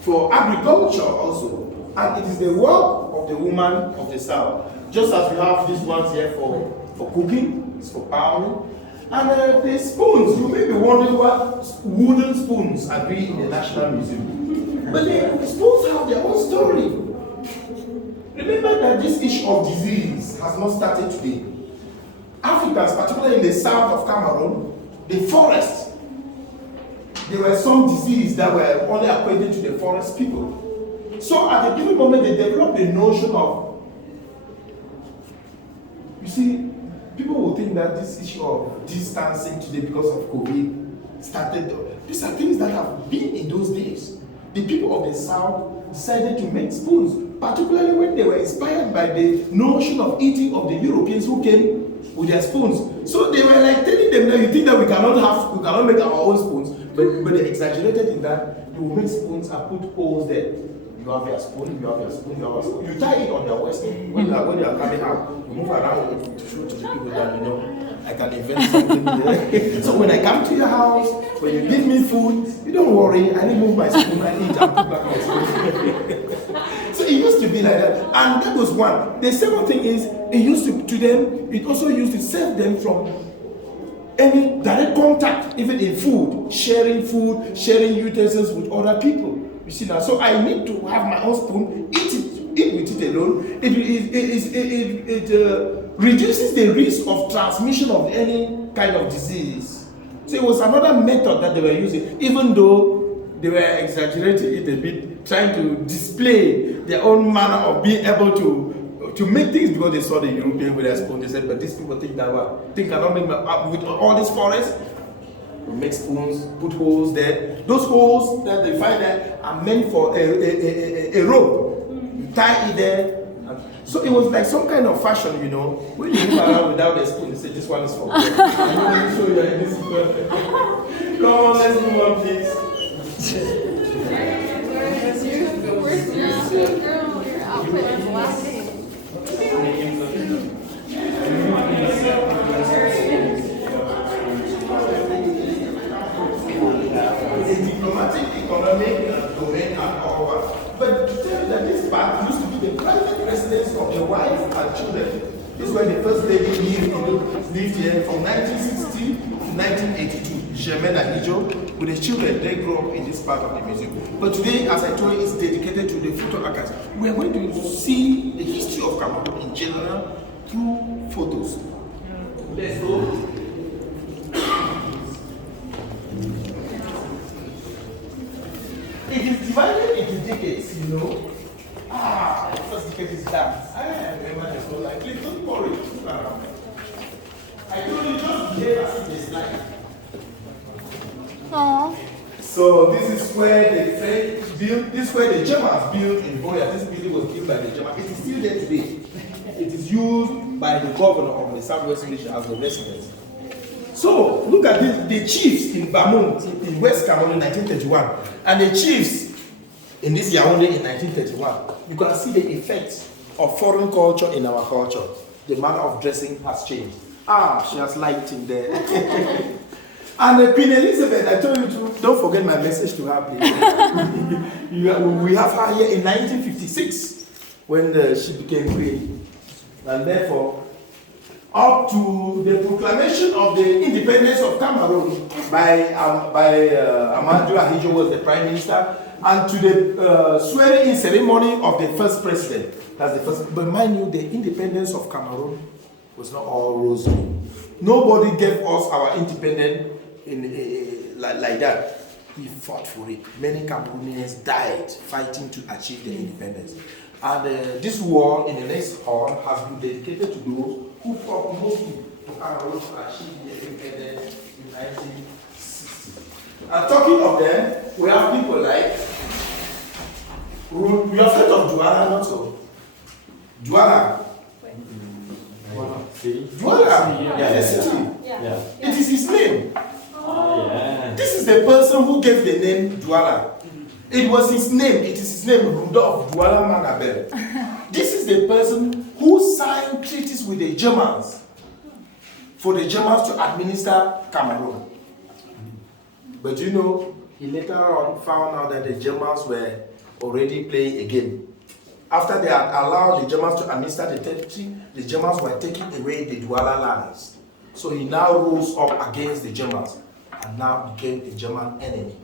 for agriculture also. And it is the work of the woman of the south. Just as we have these ones here for cooking, it's for pounding. And the spoons, you may be wondering what wooden spoons are doing in the National Museum. But the spoons have their own story. Remember that this issue of disease has not started today. Africans, particularly in the south of Cameroon, the forest, there were some diseases that were only acquainted to the forest people. So at a given moment, they developed the notion of, you see, people will think that this issue of distancing today because of COVID started. These are things that have been in those days. The people of the south decided to make spoons, particularly when they were inspired by the notion of eating of the Europeans who came with their spoons. So they were like telling them that you think that we cannot make our own spoons, but they exaggerated in that you will make spoons and put holes there. You have your spoon, you have your spoon, you have your spoon. You tie it on your waist. When you are coming out, you move around to show to the people that, you know, I can invent something here. So when I come to your house, when you give me food, you don't worry, I remove my spoon, I eat and put back my spoon. So it used to be like that. And that was one. The second thing is, it used to them, it also used to save them from any direct contact, even in food, sharing utensils with other people. You see now, so I need to have my own spoon, eat with it alone. It reduces the risk of transmission of any kind of disease. So it was another method that they were using, even though they were exaggerating it a bit, trying to display their own manner of being able to make things because they saw the European with their spoon. They said, but these people think that think cannot make with all this forest. We make spoons, put holes there. Those holes that they find there are meant for a rope. You tie it there. So it was like some kind of fashion, you know. When you move around without a spoon, you say, this one is for me. I'm going to show you this one. Come on, let's move on, please. Where's your girl? Your outfit is lacking. The diplomatic, economic domain and all that. But to tell you that this part used to be the private residence of the wife and children. This is where the first lady lived here from 1960 to 1982. Germaine and Ijo, with the children, they grew up in this part of the museum. But today, as I told you, it's dedicated to the photo archives. We are going to see the history of Cameroon in general through photos. Let's go. It is divided into decades, you know. The first decade is that. remember the whole life. Please don't worry. I told you just behave as if it's like. Oh. So this is where the French built, this is where the Germans built in Boya. This building was built by the Germans. It is still there today. It is used by the governor of the Southwest region as the residence. So look at this, the chiefs in Bamon in West Cameroon in 1931 and the chiefs in this Yaoundé in 1931. You can see the effect of foreign culture in our culture. The manner of dressing has changed. Ah, she has lighting there. And Queen Elizabeth, I told you to, don't forget my message to her, please. We have her here in 1956 when she became queen. And therefore, up to the proclamation of the independence of Cameroon by Amadou Ahidjo was the prime minister, and to the swearing-in ceremony of the first president. That's the first. But mind you, the independence of Cameroon was not all rosy. Nobody gave us our independence like that. We fought for it. Many Cameroonians died fighting to achieve the independence. And this war in the next hall has been dedicated to those who fought mostly to Cameroon to achieve the independence in 1960. And talking of them, we have people like, we have heard of Douala, not so? Douala. Douala, the city. Yeah. It is his name. Oh, yeah. This is the person who gave the name Douala. It was his name, it is his name, Rudolf Douala Magabel. This is the person who signed treaties with the Germans for the Germans to administer Cameroon. But you know, he later on found out that the Germans were already playing a game. After they had allowed the Germans to administer the territory, the Germans were taking away the Douala lands. So he now rose up against the Germans and now became a German enemy.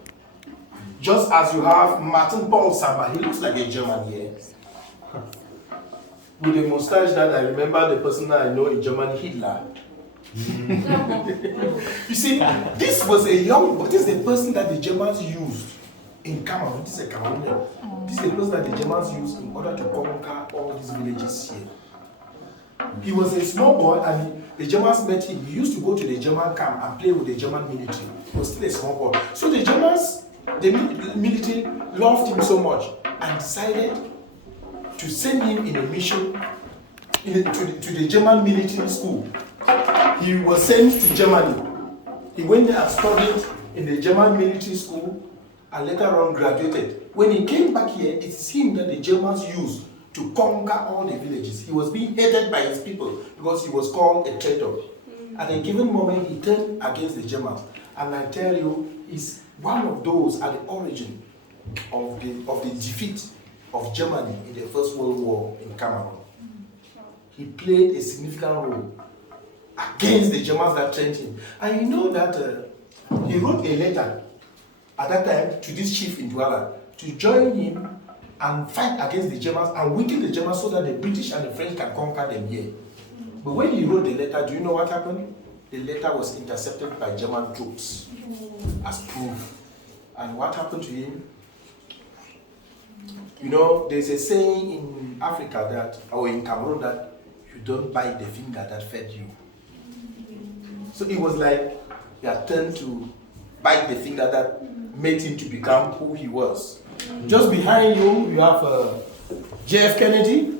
Just as you have Martin Paul Samba, he looks like a German here. With a mustache that I remember the person that I know in Germany, Hitler. You see, this was a young, but this is the person that the Germans used in Cameroon. This is a Cameroonian. This is the person that the Germans used in order to conquer all these villages here. He was a small boy and the Germans met him. He used to go to the German camp and play with the German military. He was still a small boy. So the Germans, the military loved him so much and decided to send him in a mission to the German military school. He was sent to Germany. He went there and studied in the German military school and later on graduated. When he came back here, it's him that the Germans used to conquer all the villages. He was being hated by his people because he was called a traitor. At a given moment, he turned against the Germans. And I tell you, he's one of those at the origin of the defeat of Germany in the First World War in Cameroon. He played a significant role against the Germans that trained him. And you know that he wrote a letter at that time to this chief in Douala to join him and fight against the Germans and weaken the Germans so that the British and the French can conquer them here. But when he wrote the letter, do you know what happened? The letter was intercepted by German troops as proof. And what happened to him? You know, there's a saying in Africa that, or in Cameroon, that you don't bite the finger that fed you. So it was like he had turned to bite the finger that made him to become who he was. Just behind you, you have J.F. Kennedy.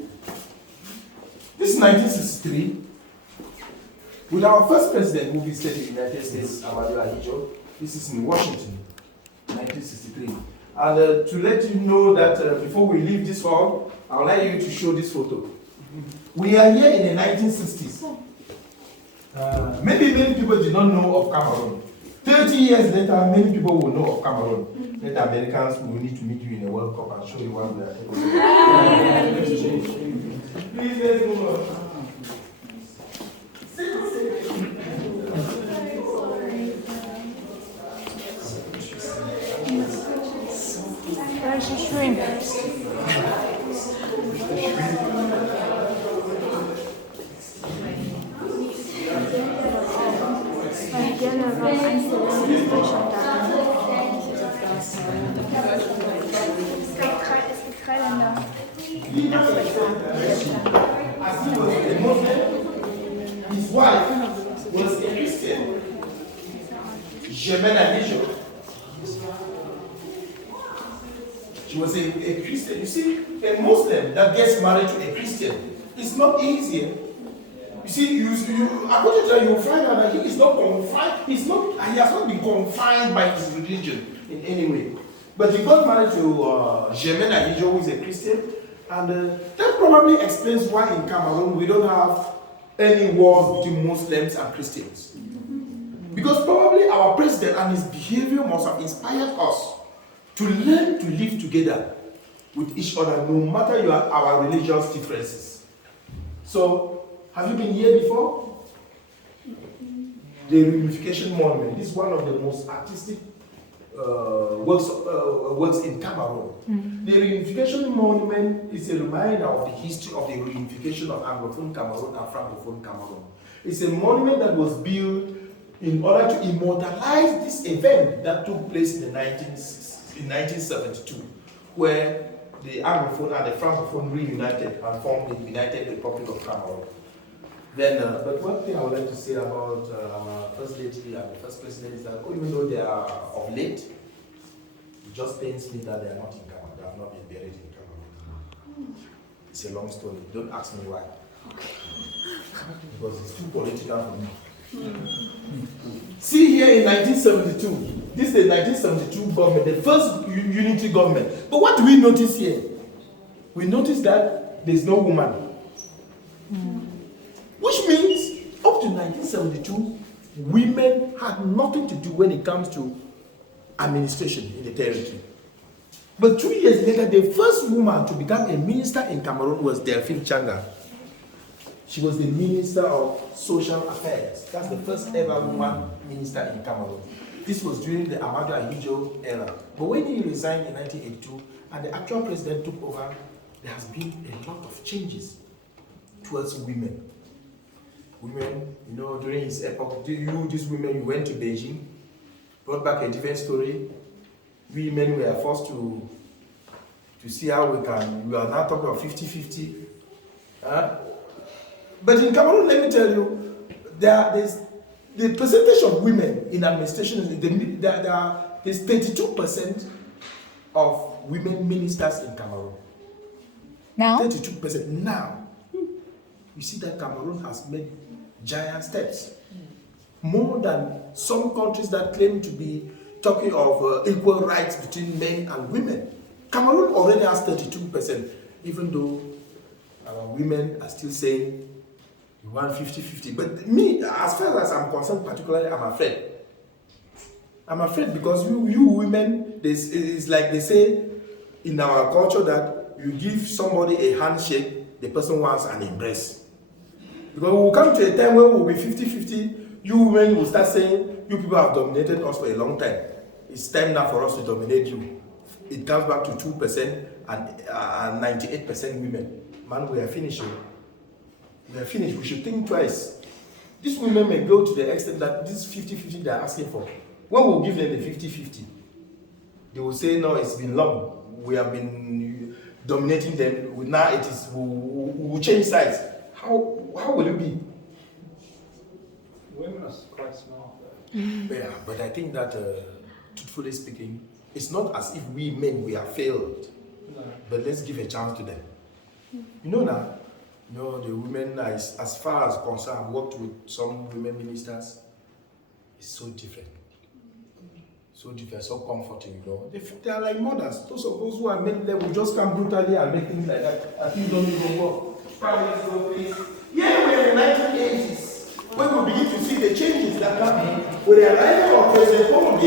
This is 1963. With our first president who visited the United States, Amadou Ahidjo. This is in Washington, 1963. And to let you know that before we leave this hall, I would like you to show this photo. We are here in the 1960s. Maybe many people did not know of Cameroon. 30 years later, many people will know of Cameroon. Let the Americans will need to meet you in a World Cup and show you what we are able to do. Please, let's move on. Where's the shrimp? Es gibt drei Länder. Jemena Hijo. She was a Christian. You see, a Muslim that gets married to a Christian, it's not easy. You see, according to that, you find out that he is not confined. He has not been confined by his religion in any way. But he got married to Jemena Hijo, who is a Christian, and that probably explains why in Cameroon we don't have any wars between Muslims and Christians. Because probably our president and his behavior must have inspired us to learn to live together with each other, no matter our religious differences. So, have you been here before? The Unification Monument. This is one of the most artistic works in Cameroon. The Unification Monument is a reminder of the history of the reunification of Anglophone Cameroon and Francophone Cameroon. It's a monument that was built in order to immortalize this event that took place in 1972, where the Anglophone and the Francophone reunited and formed the United Republic of Cameroon. Then, but one thing I would like to say about our First Lady and the First President is that even though they are of late, it just pains me that they are not in Cameroon. They have not been buried in Cameroon. It's a long story. Don't ask me why. Because it's too political for me. See here in 1972, this is the 1972 government, the first unity government. But what do we notice here? We notice that there's no woman. Which means up to 1972, women had nothing to do when it comes to administration in the territory. But 2 years later, the first woman to become a minister in Cameroon was Delphine Changa. She was the Minister of Social Affairs. That's the first ever woman minister in Cameroon. This was during the Amadou Ahidjo era. But when he resigned in 1982 and the actual president took over, there has been a lot of changes towards women. Women, during his epoch, these women, you went to Beijing, brought back a different story. Women were forced to see how we are now talking about 50-50. But in Cameroon, let me tell you, there's the percentage of women in administration, there's 32% of women ministers in Cameroon. Now? 32% now. You see that Cameroon has made giant steps. More than some countries that claim to be talking of equal rights between men and women. Cameroon already has 32%, even though our women are still saying we want 50-50. But me, as far as I'm concerned, particularly, I'm afraid. I'm afraid because you women, it's like they say in our culture that you give somebody a handshake, the person wants an embrace. Because we will come to a time where we will be 50-50, you women will start saying, you people have dominated us for a long time. It's time now for us to dominate you. It comes back to 2% and 98% women. Man, we are finishing. We are finished. We should think twice. These women may go to the extent that this 50-50 they are asking for. When we will give them the 50-50, they will say, no, it's been long. We have been dominating them. Now it is, we will change sides. How will it be? Women are quite smart. Yeah, but I think that, truthfully speaking, it's not as if we men, we have failed. No. But let's give a chance to them. The women, as far as concerned, I've worked with some women ministers. It's so different. So different, so comforting, They are like mothers. Those of us who are men, they will just come brutally and make things like that. I think don't even work. Yeah, we're in the 1980s. When we begin to see the changes that happen, we are arriving of President Paul and